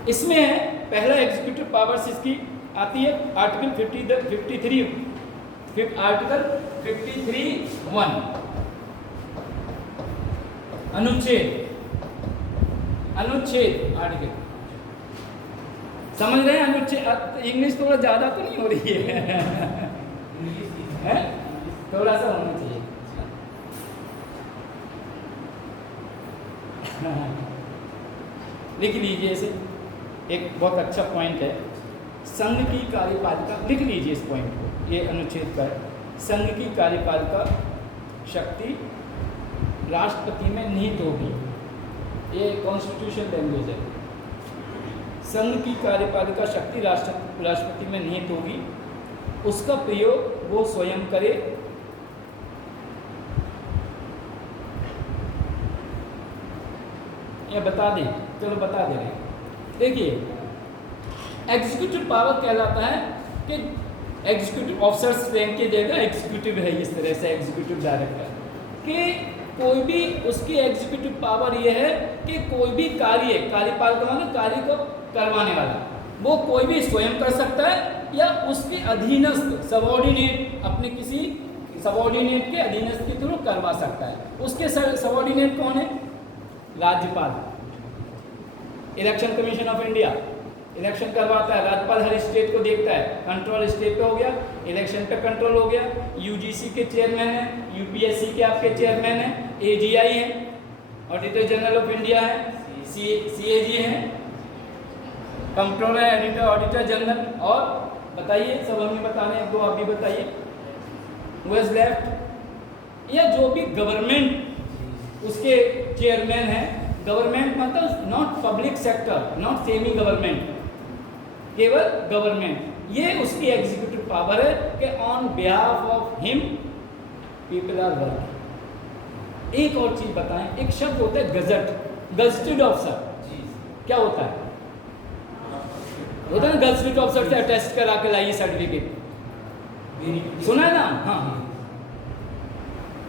इसमें है पहला एग्जीक्यूटिव पावर्स इसकी आती है आर्टिकल 53 आर्टिकल 53(1) अनुच्छेद आर्टिकल। समझ रहे हैं? अनुच्छेद इंग्लिश थोड़ा ज़्यादा तो नहीं हो रही है? थोड़ा सा होना चाहिए। लिख लीजिए इसे, एक बहुत अच्छा पॉइंट है। संघ की कार्यपालिका, लिख लीजिए इस पॉइंट को, ये अनुच्छेद का है। संघ की कार्यपालिका शक्ति राष्ट्रपति में निहित होगी। ये कॉन्स्टिट्यूशन लैंग्वेज है। संघ की कार्यपालिका शक्ति राष्ट्रपति में निहित होगी, उसका प्रयोग वो स्वयं करे। या बता दें, चलो बता दे रहे हैं। देखिए, एग्जीक्यूटिव पावर कहलाता है कि एग्जीक्यूटिव ऑफिसर्स रैंक की जगह एग्जीक्यूटिव है, इस तरह से एग्जीक्यूटिव डायरेक्टर कि कोई भी उसकी एग्जीक्यूटिव पावर ये है कि कोई भी कार्यपालिका मतलब कार्य को करवाने वाला, वो कोई भी स्वयं कर सकता है या उसके अधीनस्थ सबऑर्डिनेट अपने किसी सबऑर्डिनेट के अधीनस्थ के थ्रू करवा सकता है। उसके सबऑर्डिनेट कौन है? राज्यपाल। Election commission of India election करवाता है, राज्यपाल हर स्टेट को देखता है। कंट्रोल स्टेट पे हो गया, इलेक्शन पे कंट्रोल हो गया। यूजीसी के चेयरमैन है, यूपीएससी के आपके चेयरमैन है, एजीआई है, ऑडिटर जनरल ऑफ इंडिया है, सीएजी है, कंट्रोलर है, एडिटर ऑडिटर जनरल। और बताइए, सब हमें बता रहे हैं, दो आप भी बताइए। वेस्ट लेफ्ट या जो भी गवर्नमेंट उसके चेयरमैन है। गवर्नमेंट मतलब not public sector, not semi government, केवल गवर्नमेंट। ये उसकी एग्जीक्यूटिव पावर है कि on behalf of him people are working. एक और चीज बताएं, एक शब्द होता है गजट, गजटेड ऑफिसर। क्या होता है? होता है ना, गजटेड ऑफिसर से अटेस्ट करा के लाइए सर्टिफिकेट, सुना है ना? हाँ,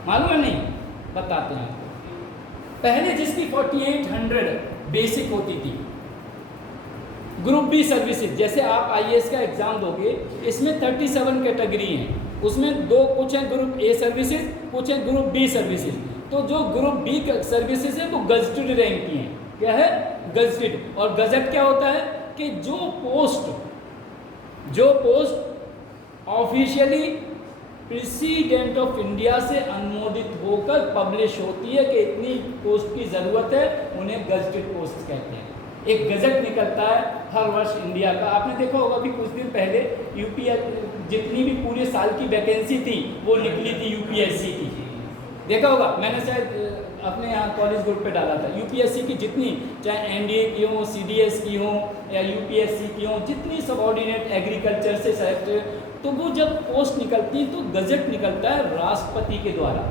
मालूम है? नहीं बताते हैं। पहले जिसकी 4800 बेसिक होती थी, ग्रुप बी सर्विसेज, जैसे आप आईएएस का एग्जाम दोगे, इसमें 37 कैटेगरी हैं। उसमें दो, कुछ है ग्रुप ए सर्विसेज, कुछ है ग्रुप बी सर्विसेज। तो जो ग्रुप बी सर्विसेज है वो गजटेड रैंक की हैं। क्या है? गजटेड। और गजट क्या होता है कि जो post officially president of India से अनुमोदित होकर पब्लिश होती है कि इतनी पोस्ट की ज़रूरत है, उन्हें गजटेड पोस्ट कहते हैं। एक गजट निकलता है हर वर्ष इंडिया का। आपने देखा होगा अभी कुछ दिन पहले जितनी भी पूरे साल की वैकेंसी थी वो निकली थी यूपीएससी की। देखा होगा, मैंने शायद अपने यहाँ कॉलेज ग्रुप पे डाला था। यूपीएससी की जितनी, चाहे एनडीए की हो, सीडीएस की हो या यूपीएससी की हो, जितनी सबऑर्डिनेट एग्रीकल्चर से सेलेक्ट, तो वो जब पोस्ट निकलती है तो गजट निकलता है राष्ट्रपति के द्वारा।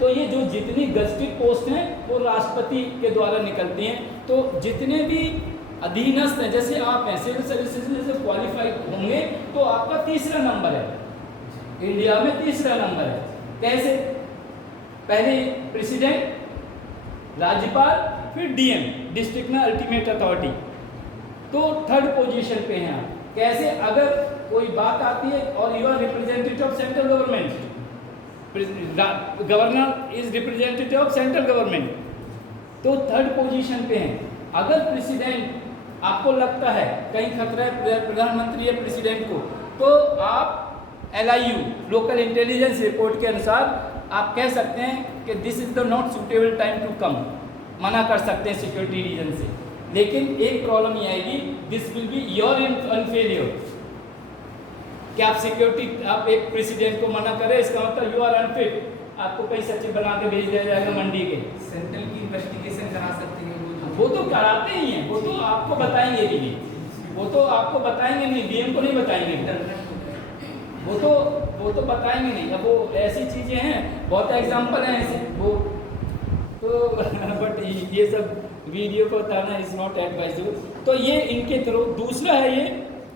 तो ये जो जितनी गजटेड पोस्ट हैं वो राष्ट्रपति के द्वारा निकलती हैं। तो जितने भी अधीनस्थ हैं, जैसे आप हैं सिविल सर्विसेज में से क्वालिफाइड होंगे तो आपका तीसरा नंबर है, इंडिया में तीसरा नंबर है। कैसे? पहले प्रेसिडेंट, राज्यपाल, फिर डीएम, डिस्ट्रिक्ट में अल्टीमेट अथॉरिटी, तो थर्ड पोजीशन पे हैं आप। कैसे? अगर कोई बात आती है और you are representative of central government, governor is representative of central government, तो थर्ड पोजीशन पे हैं। अगर प्रेसिडेंट आपको लगता है कहीं खतरा है प्रधानमंत्री या प्रेसिडेंट को, तो आप LIU लोकल इंटेलिजेंस रिपोर्ट के अनुसार आप कह सकते हैं कि this is the not suitable time to come, मना कर सकते हैं सिक्योरिटी रीजन से। लेकिन एक प्रॉब्लम ये आएगी, दिस विल बी योर अनफेलियर। कि आप सिक्योरिटी, आप एक प्रेसिडेंट को मना करें, इसका मतलब यू आर अनफिट, आपको कहीं सचिव बना के भेज दिया जाएगा मंडी के। सेंट्रल की इन्वेस्टिगेशन करा सकते हैं वो तो कराते ही हैं, वो तो आपको बताएंगे भी नहीं, वो तो आपको बताएंगे नहीं, डीएम को नहीं बताएंगे, वो तो बताएंगे नहीं। अब वो ऐसी चीज़ें हैं, बहुत एग्जाम्पल हैं ऐसे, वो तो बट ये सब वीडियो को बताना इज नॉट एडवाइजेबल। तो ये इनके थ्रू। दूसरा है ये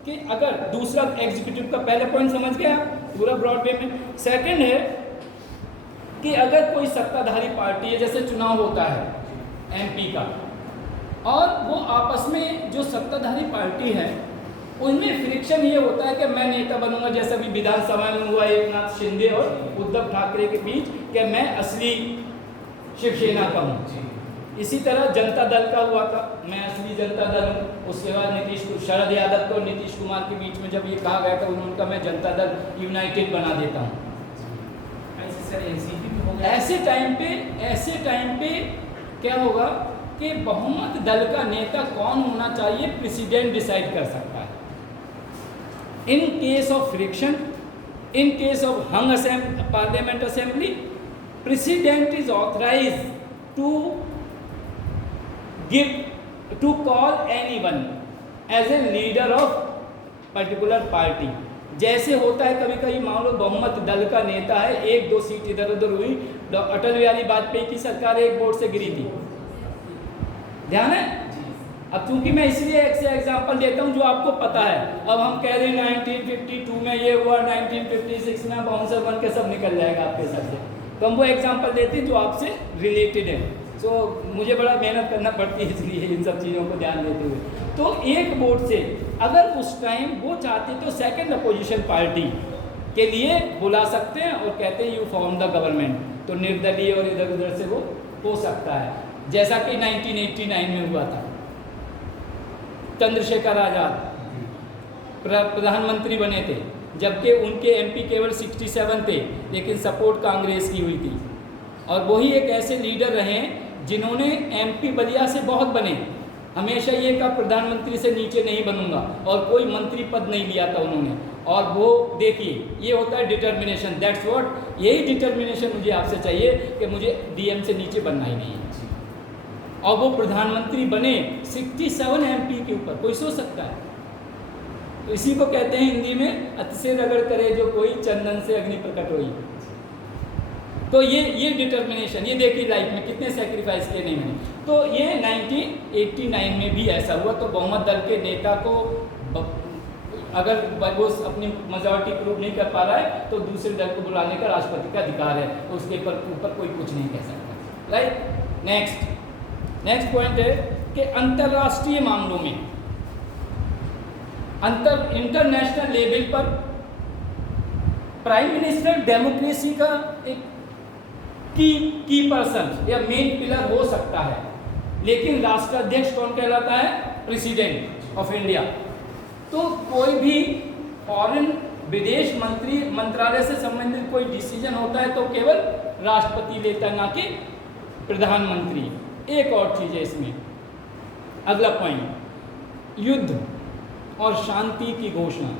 कि अगर दूसरा एग्जीक्यूटिव का पहला पॉइंट समझ गया पूरा ब्रॉड वे में। सेकंड है कि अगर कोई सत्ताधारी पार्टी है, जैसे चुनाव होता है एमपी का, और वो आपस में जो सत्ताधारी पार्टी है उनमें फ्रिक्शन ये होता है कि मैं नेता बनूंगा, जैसा भी विधानसभा में हुआ एकनाथ शिंदे और उद्धव ठाकरे के बीच कि मैं असली शिवसेना का हूँ। इसी तरह जनता दल का हुआ था, मैं असली जनता दल हूँ। उसके बाद शरद यादव को नीतीश कुमार के बीच में जब ये कहा गया था उन्होंने कहा मैं जनता दल यूनाइटेड बना देता हूँ। ऐसे टाइम पे क्या होगा कि बहुमत दल का नेता कौन होना चाहिए प्रेसिडेंट डिसाइड कर सकता है। In case of friction, in case of hung parliament assembly, president is authorise to call anyone as a leader of particular party। जैसे होता है कभी कभी मान लो बहुमत दल का नेता है, 1-2 सीट इधर उधर हुई, अटल बिहारी वाजपेयी की सरकार एक वोट से गिरी थी, ध्यान है। अब चूंकि मैं इसलिए एक से एग्जांपल देता हूं जो आपको पता है। अब हम कह रहे हैं 1952 में ये हुआ, 1956 में बाउंसर बन के सब निकल जाएगा आपके साथ से, तो हम वो एग्जांपल देते हैं जो आपसे रिलेटेड है। तो मुझे बड़ा मेहनत करना पड़ती है इसलिए इन सब चीज़ों को ध्यान देते हुए। तो एक वोट से अगर उस टाइम वो चाहते तो सेकंड अपोजिशन पार्टी के लिए बुला सकते हैं और कहते हैं यू फॉर्म द गवर्नमेंट, तो निर्दलीय और इधर उधर से वो हो सकता है, जैसा कि 1989 में हुआ था। चंद्रशेखर आज़ाद प्रधानमंत्री बने थे, जबकि उनके एमपी केवल 67 थे, लेकिन सपोर्ट कांग्रेस की हुई थी। और वही एक ऐसे लीडर रहे जिन्होंने एमपी बलिया से बहुत बने, हमेशा ये कहा प्रधानमंत्री से नीचे नहीं बनूंगा, और कोई मंत्री पद नहीं लिया था उन्होंने। और वो देखिए ये होता है डिटर्मिनेशन, दैट्स व्हाट, यही डिटर्मिनेशन मुझे आपसे चाहिए कि मुझे डीएम से नीचे बनना ही नहीं है। और वो प्रधानमंत्री बने 67 एमपी के ऊपर, कोई सोच सकता है? तो इसी को कहते हैं हिंदी में अतिशय रगड़ करे जो कोई चंदन से अग्नि प्रकट हुई। तो ये डिटर्मिनेशन, ये देखिए लाइफ में कितने सेक्रीफाइस किए नहीं मैंने। तो ये 1989 में भी ऐसा हुआ। तो बहुमत दल के नेता को अगर वो अपनी मेजॉरिटी प्रूव नहीं कर पा रहा है तो दूसरे दल को बुलाने का राष्ट्रपति का अधिकार है, तो उसके ऊपर कोई कुछ नहीं कह सकता। राइट। नेक्स्ट पॉइंट है कि अंतर्राष्ट्रीय मामलों में इंटरनेशनल लेवल पर प्राइम मिनिस्टर डेमोक्रेसी का एक की पर्सन या मेन पिलर हो सकता है, लेकिन राष्ट्राध्यक्ष कौन कहलाता है? President of India. तो कोई भी फॉरेन विदेश मंत्रालय से संबंधित कोई डिसीजन होता है तो केवल राष्ट्रपति लेता है, ना कि प्रधानमंत्री। एक और चीज़ है इसमें, अगला पॉइंट, युद्ध और शांति की घोषणा,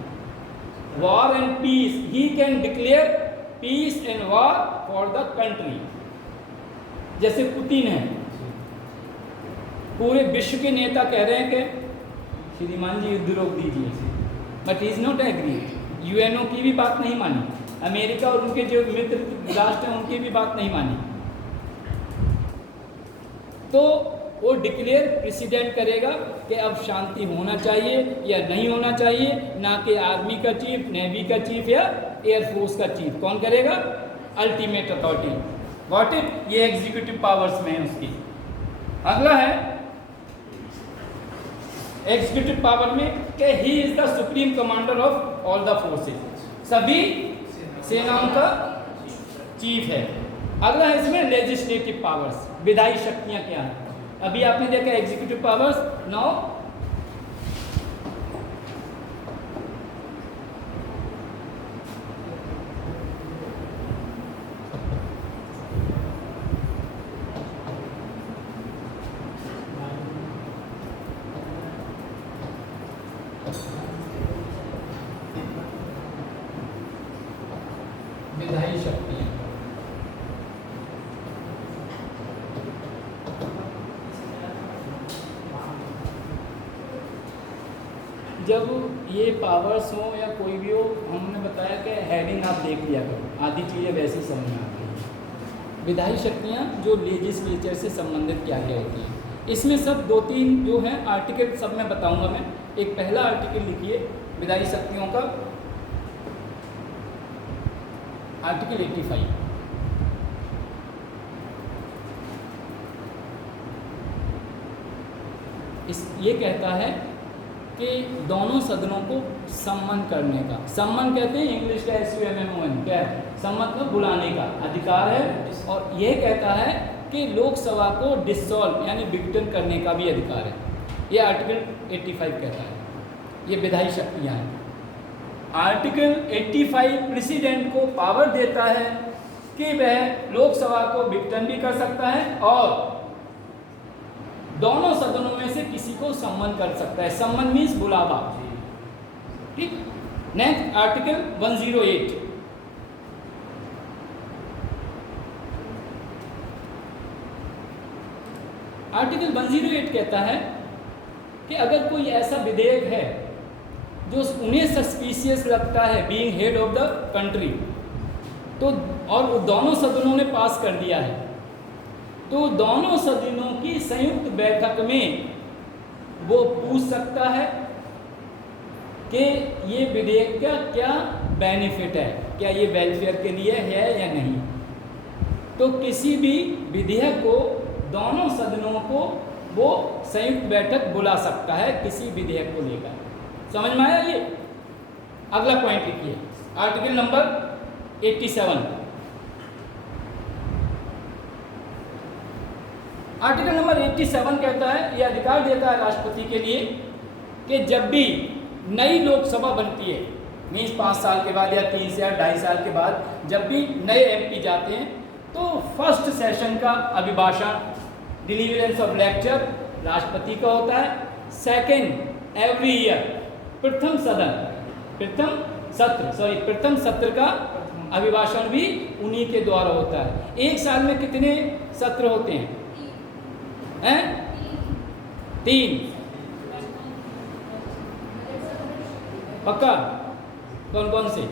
war and peace, he can declare peace and war for the country. जैसे पुतिन है, पूरे विश्व के नेता कह रहे हैं कि श्रीमान जी युद्ध रोक दीजिए, but is not agree. UNO की भी बात नहीं मानी, अमेरिका और उनके जो मित्र राष्ट्र हैं उनकी भी बात नहीं मानी। तो वो डिक्लेयर प्रेसिडेंट करेगा कि अब शांति होना चाहिए या नहीं होना चाहिए, ना कि आर्मी का चीफ, नेवी का चीफ या एयरफोर्स का चीफ। कौन करेगा? Ultimate authority. व्हाट इट, ये एग्जीक्यूटिव पावर्स में है उसकी। अगला है एग्जीक्यूटिव पावर में कि he is the supreme commander of all the forces, सभी सेनाओं का चीफ है। अगला है इसमें लेजिस्लेटिव पावर्स, विधायी शक्तियां क्या हैं। अभी आपने देखा एग्जीक्यूटिव पावर्स, नाउ विधायी शक्तियां। जब ये पावर्स हो या कोई भी हो, हमने बताया कि हेडिंग आप देख लिया करो, आधी चीज़ें वैसे समझ में आती हैं। विधायी शक्तियाँ जो लेजिस्लेचर से संबंधित क्या क्या होती हैं। इसमें सब 2-3 जो हैं आर्टिकल सब मैं बताऊंगा। मैं एक पहला आर्टिकल लिखिए विधायी शक्तियों का, आर्टिकल 85। ये कहता है कि दोनों सदनों को सम्मन करने का, सम्मन कहते हैं इंग्लिश का SUMMON, क्या है सम्मन का, बुलाने का अधिकार है। और यह कहता है कि लोकसभा को डिसॉल्व यानी विघटन करने का भी अधिकार है। यह आर्टिकल 85 कहता है। ये विधायी शक्तियाँ हैं। आर्टिकल 85 प्रेसिडेंट को पावर देता है कि वह लोकसभा को विघटन भी कर सकता है और दोनों सदनों में से किसी को सम्मन कर सकता है। सम्मन मीन्स बुलावा। ठीक। Next article 108। आर्टिकल 108 कहता है कि अगर कोई ऐसा विधेयक है जो उन्हें सस्पिशियस लगता है being head of the country, तो और वो दोनों सदनों ने पास कर दिया है, तो दोनों सदनों की संयुक्त बैठक में वो पूछ सकता है कि ये विधेयक का क्या बेनिफिट है, क्या ये वेलफेयर के लिए है या नहीं। तो किसी भी विधेयक को दोनों सदनों को वो संयुक्त बैठक बुला सकता है किसी विधेयक को लेकर। समझ में आया ये? अगला पॉइंट लिखिए आर्टिकल नंबर 87। आर्टिकल नंबर 87 कहता है, यह अधिकार देता है राष्ट्रपति के लिए कि जब भी नई लोकसभा बनती है, मीन्स 5 साल के बाद या 3 से 2.5 साल के बाद जब भी नए MP जाते हैं, तो फर्स्ट सेशन का अभिभाषण डिलीवरेंस ऑफ लेक्चर राष्ट्रपति का होता है। सेकेंड एवरी ईयर प्रथम सत्र का अभिभाषण भी उन्हीं के द्वारा होता है। एक साल में कितने सत्र होते हैं? 3। पक्का? कौन कौन से?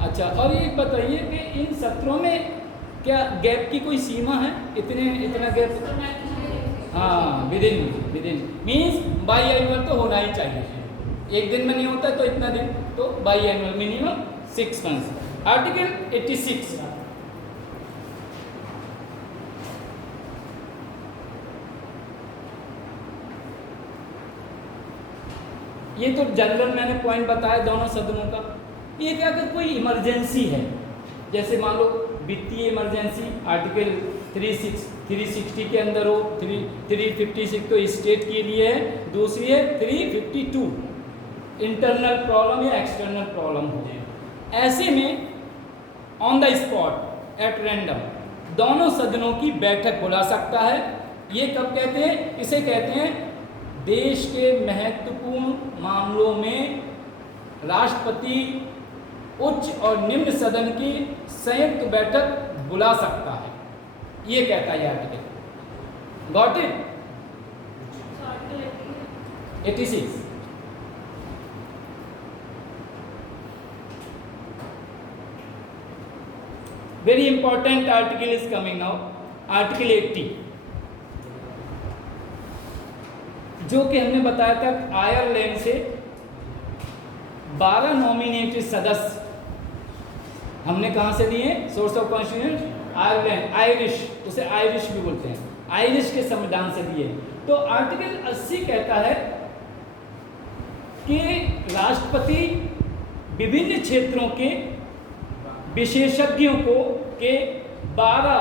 अच्छा, और ये बताइए कि इन सत्रों में क्या गैप की कोई सीमा है? इतना गैप? हाँ, विदिन मीन्स बाई एनुअल तो होना ही चाहिए। एक दिन में नहीं होता तो इतना दिन, तो by annual minimum 6 months. Article 86। ये तो जनरल मैंने पॉइंट बताया दोनों सदनों का। ये क्या, अगर कोई इमरजेंसी है, जैसे मान लो वित्तीय इमरजेंसी आर्टिकल 360 के अंदर हो, 356 तो स्टेट के लिए है, दूसरी है 352 इंटरनल प्रॉब्लम या एक्सटर्नल प्रॉब्लम हो जाए। ऐसे में on the spot at random दोनों सदनों की बैठक बुला सकता है। ये कब कहते हैं? इसे कहते हैं देश के महत्वपूर्ण मामलों में राष्ट्रपति उच्च और निम्न सदन की संयुक्त बैठक बुला सकता है। ये कहता है article. Got it? 86। Very important article is coming now, article 80, जो कि हमने बताया था आयरलैंड से 12 नॉमिनेटेड सदस्य हमने कहाँ से दिए? Source of constitution Ireland, Irish, उसे आयरिश भी बोलते हैं, आयरिश के संविधान से दिए। तो आर्टिकल 80 कहता है कि राष्ट्रपति विभिन्न क्षेत्रों के विशेषज्ञों को के 12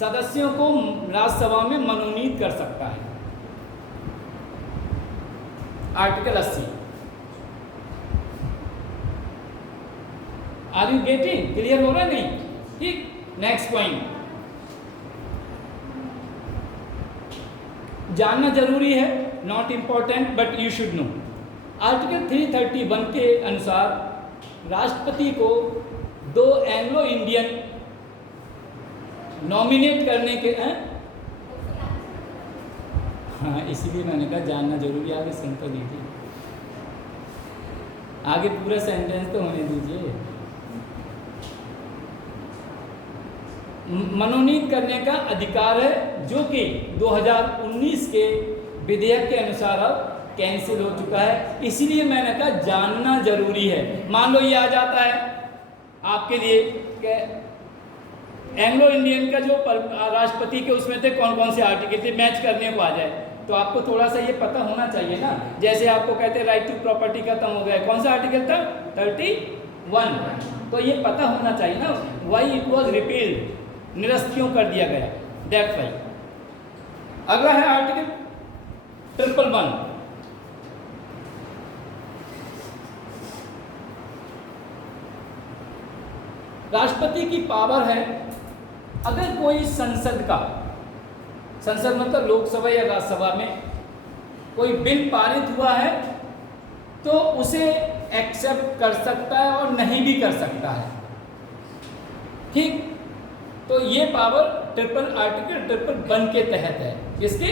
सदस्यों को राज्यसभा में मनोनीत कर सकता है। Article 80। Are you getting? Clear हो रहा है नहीं? ठीक। नेक्स्ट पॉइंट जानना जरूरी है, not important but you should know. Article 331 के अनुसार राष्ट्रपति को 2 एंग्लो इंडियन नॉमिनेट करने के हाँ, इसीलिए मैंने कहा जानना जरूरी है, आगे सुनता दीजिए। आगे पूरा सेंटेंस तो होने दीजिए। मनोनीत करने का अधिकार है, जो कि 2019 के विधेयक के अनुसार अब कैंसिल हो चुका है। इसीलिए मैंने कहा जानना जरूरी है। मान लो ये आ जाता है आपके लिए कि एंग्लो इंडियन का जो राष्ट्रपति के उसमें थे कौन कौन से आर्टिकल थे, मैच करने को आ जाए, तो आपको थोड़ा सा ये पता होना चाहिए ना। जैसे आपको कहते हैं राइट टू प्रॉपर्टी खत्म हो गया, कौन सा आर्टिकल था? 31। तो ये पता होना चाहिए ना, वाई इट वॉज रिपील्ड, निरस्त क्यों कर दिया गया, दैट्स वाई। अगला है आर्टिकल 111। राष्ट्रपति की पावर है, अगर कोई संसद मतलब लोकसभा या राज्यसभा में कोई बिल पारित हुआ है तो उसे एक्सेप्ट कर सकता है और नहीं भी कर सकता है, ठीक। तो ये पावर आर्टिकल 111 के तहत है। इसके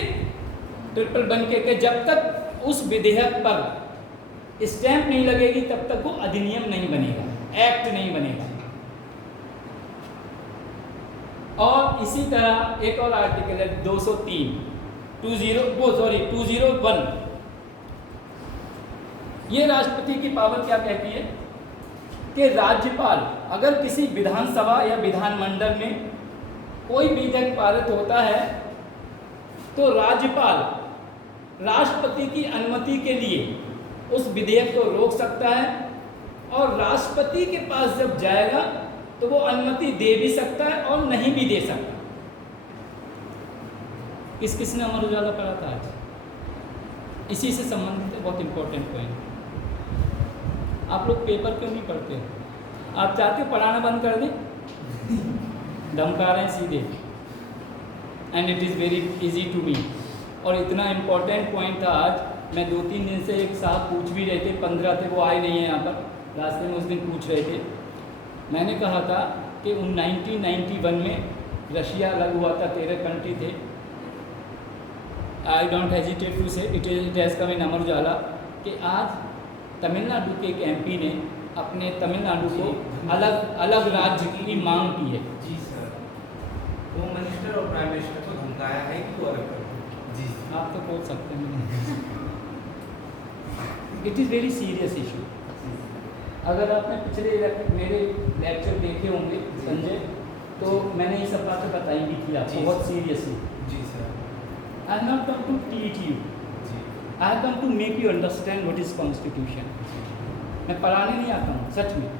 111 के जब तक उस विधेयक पर स्टैंप नहीं लगेगी तब तक वो अधिनियम नहीं बनेगा, एक्ट नहीं बनेगा। और इसी तरह एक और आर्टिकल है 201। ये राष्ट्रपति की पावर क्या कहती है कि राज्यपाल, अगर किसी विधानसभा या विधानमंडल में कोई विधेयक पारित होता है तो राज्यपाल राष्ट्रपति की अनुमति के लिए उस विधेयक को रोक सकता है, और राष्ट्रपति के पास जब जाएगा तो वो अनुमति दे भी सकता है और नहीं भी दे सकता। किसने अमर उजाला पढ़ा था आज? इसी से संबंधित है, बहुत इंपॉर्टेंट पॉइंट। आप लोग पेपर क्यों नहीं पढ़ते? आप चाहते हो पढ़ाना बंद कर दें? धमका रहे हैं सीधे, and it is very easy to me. और इतना इम्पोर्टेंट पॉइंट था आज, मैं 2-3 दिन से एक साहब पूछ भी रहे थे, 15 थे, वो आए नहीं हैं यहाँ पर, रास्ते में उस दिन पूछ रहे थे। मैंने कहा था कि 1991 में रशिया अलग हुआ था, 13 कंट्री थे। आई डोंट हेजिटेट टू से इट हैज़ कम इन अमर उजाला कि आज तमिलनाडु के एक MP ने अपने तमिलनाडु को अलग राज्य की मांग की है। जी सर, वो मिनिस्टर और प्राइम मिनिस्टर को धमकाया है कि वो अलग कर जी। आप तो बोल सकते हैं। It is very serious issue. अगर आपने पिछले मेरे लेक्चर देखे होंगे संजय, तो मैंने ये सब बातें बताई भी थी आपको बहुत सीरियसली। जी sir, I have not come to teach you, I have come to make you understand what is constitution. मैं पढ़ाने नहीं आता हूँ, सच में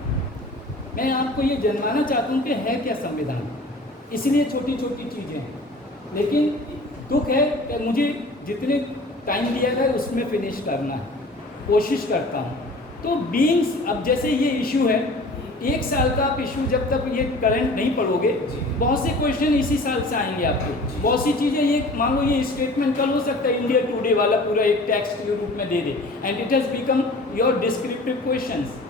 मैं आपको ये जानवाना चाहता हूँ कि है क्या संविधान। इसलिए छोटी छोटी चीज़ें हैं, लेकिन दुख है कि मुझे जितने टाइम दिया गया उसमें फिनिश करना है, कोशिश करता हूँ। तो बीइंग्स, अब जैसे ये इशू है, 1 साल का आप इशू जब तक ये करंट नहीं पढ़ोगे, बहुत से क्वेश्चन इसी साल से आएंगे आपको। बहुत सी चीज़ें, ये मान लो ये स्टेटमेंट कल हो सकता है इंडिया टुडे वाला पूरा एक टेक्स्ट के रूप में दे दे, and it has become your descriptive questions.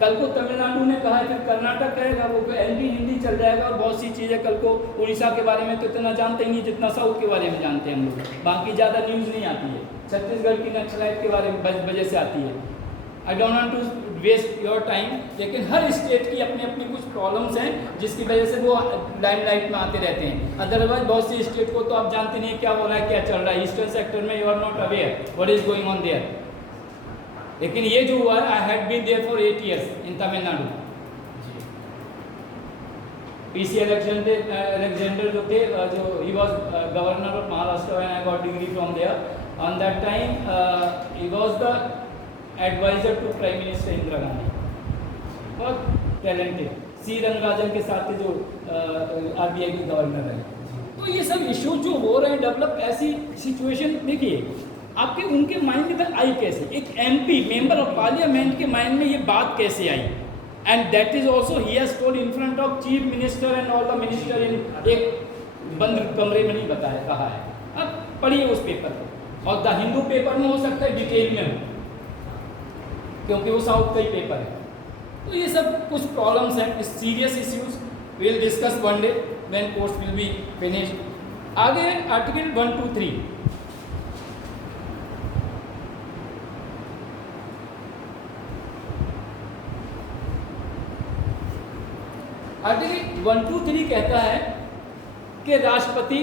कल को तमिलनाडु ने कहा, फिर कर्नाटक कहेगा, वो हिंदी चल जाएगा, और बहुत सी चीज़ें कल को उड़ीसा के बारे में तो इतना जानते ही नहीं जितना साउथ के बारे में जानते हैं हम लोग, बाकी ज़्यादा न्यूज़ नहीं आती है। छत्तीसगढ़ की नक्सलाइट के बारे में वजह से आती है। I don't want to waste your time, लेकिन हर स्टेट की अपनी अपनी कुछ प्रॉब्लम्स हैं जिसकी वजह से वो लाइमलाइट में आते रहते हैं। अदरवाइज बहुत सी स्टेट को तो आप जानते नहीं क्या हो रहा है, क्या चल रहा है। ईस्टर्न सेक्टर में you are not aware what is going on there. लेकिन ये जो हुआ है, I had been there for 8 years in Tamil Nadu. PC Alexander जो थे, जो he was governor of Maharashtra and I got degree from there. On that time he was the adviser to prime minister Indira Gandhi, बहुत talented. C Rangarajan के साथ जो RBI के governor है। तो ये सब इशू जो हो रहे हैं डेवलप, ऐसी सिचुएशन देखिए आपके उनके माइंड में आई कैसे, एक MP मेंबर ऑफ पार्लियामेंट के माइंड में ये बात कैसे आई, and that is also he has told in front of chief minister and all the minister in एक बंद कमरे में नहीं बताया, कहा है। अब पढ़िए उस पेपर को, और द हिंदू पेपर में हो सकता है डिटेल में हो, क्योंकि वो साउथ का ही पेपर है। तो ये सब कुछ प्रॉब्लम्स हैं, serious issues will discuss one day when course will be finished. आगे आर्टिकल 123 आर्टिकल 123 कहता है कि राष्ट्रपति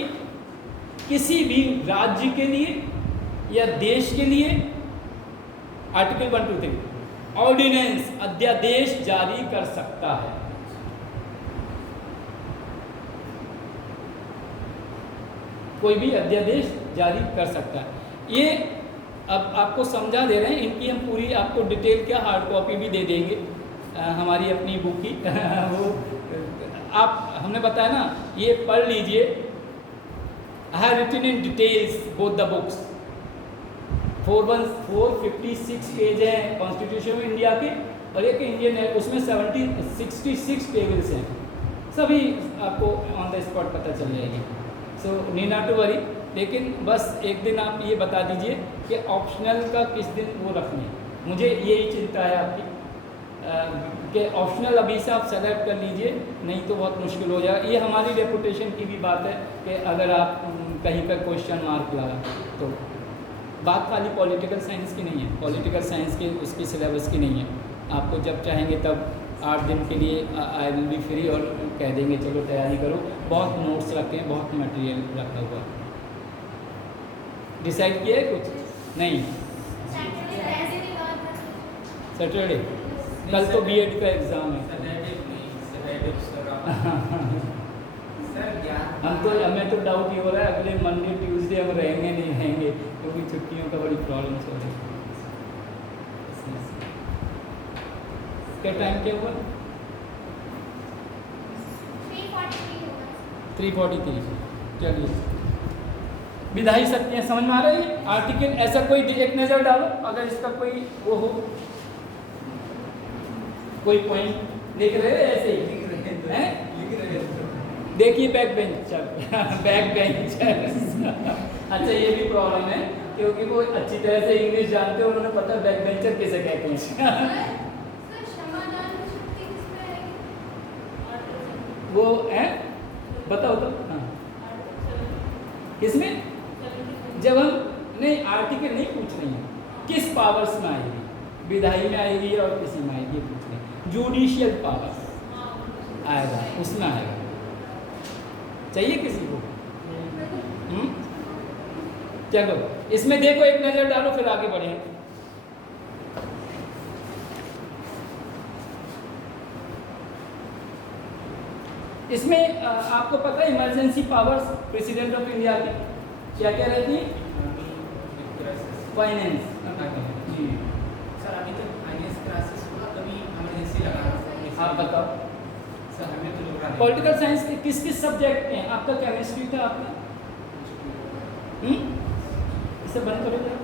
किसी भी राज्य के लिए या देश के लिए, आर्टिकल 123, ऑर्डिनेंस अध्यादेश जारी कर सकता है। कोई भी अध्यादेश जारी कर सकता है। ये अब आपको समझा दे रहे हैं, इनकी हम पूरी आपको डिटेल क्या हार्ड कॉपी भी दे देंगे हमारी अपनी बुक की वो आप हमने बताया ना, ये पढ़ लीजिए। I have written in details both the books. 456 page है कॉन्स्टिट्यूशन ऑफ इंडिया के, और एक इंडियन है उसमें 66 टेबल्स हैं। सभी आपको ऑन द स्पॉट पता चल जाएगी। So need not to worry. लेकिन बस एक दिन आप ये बता दीजिए कि ऑप्शनल का किस दिन वो रखनी है। मुझे यही चिंता है आपकी कि ऑप्शनल अभी से आप सेलेक्ट कर लीजिए, नहीं तो बहुत मुश्किल हो जाएगा। ये हमारी रेपुटेशन की भी बात है कि अगर आप कहीं पर क्वेश्चन मार्क लगा तो। बात खाली पॉलिटिकल साइंस की नहीं है, पॉलिटिकल साइंस की उसकी सिलेबस की नहीं है। आपको जब चाहेंगे तब 8 दिन के लिए आई विल बी फ्री और कह देंगे चलो तैयारी करो। बहुत नोट्स रखे हैं, बहुत मटेरियल रखा हुआ है। डिसाइड किया है कुछ? नहीं, सैटरडे कल तो बीएड का एग्ज़ाम है। हमें तो डाउट ये हो रहा है अगले मंडे ट्यूसडे हम रहेंगे नहीं रहेंगे, क्योंकि छुट्टियों का बड़ी प्रॉब्लम हो रही है। क्या टाइम क्या हुआ? 3:43। चलिए, विधायी शक्तियाँ समझ में आ रही है। आर्टिकल ऐसा कोई एक नज़र डालो, अगर इसका कोई वो हो, कोई पॉइंट लिख रहे हैं ऐसे ही हैं? देखिए बैक बेंचर बैक बेंचर अच्छा, ये भी प्रॉब्लम है क्योंकि वो अच्छी तरह से इंग्लिश जानते हो, उन्होंने पता बैक बेंचर किसे कहते हैं। वो है, बताओ तो। हाँ, किसमें? जब हम नहीं आर्टिकल नहीं पूछ रही हैं, किस पावर्स में आएगी, विधायी में आएगी और किसी में आएगी पूछ रहे हैं। जुडिशियल पावर्स आएगा, उसमें आएगा। चाहिए किसी को? चलो इसमें देखो, एक नज़र डालो, फिर आगे बढ़ें। इसमें आपको पता है emergency powers president of India की क्या क्या रहती है? फाइनेंस। जी सर, अभी तक फाइनेंस क्लासेस हुआ, कभी इमरजेंसी लगा। आप बताओ सर, हमें तो लगा नहीं। पॉलिटिकल साइंस के किस किस सब्जेक्ट हैं? आपका केमिस्ट्री था, आपका इसे बंद करो जरा।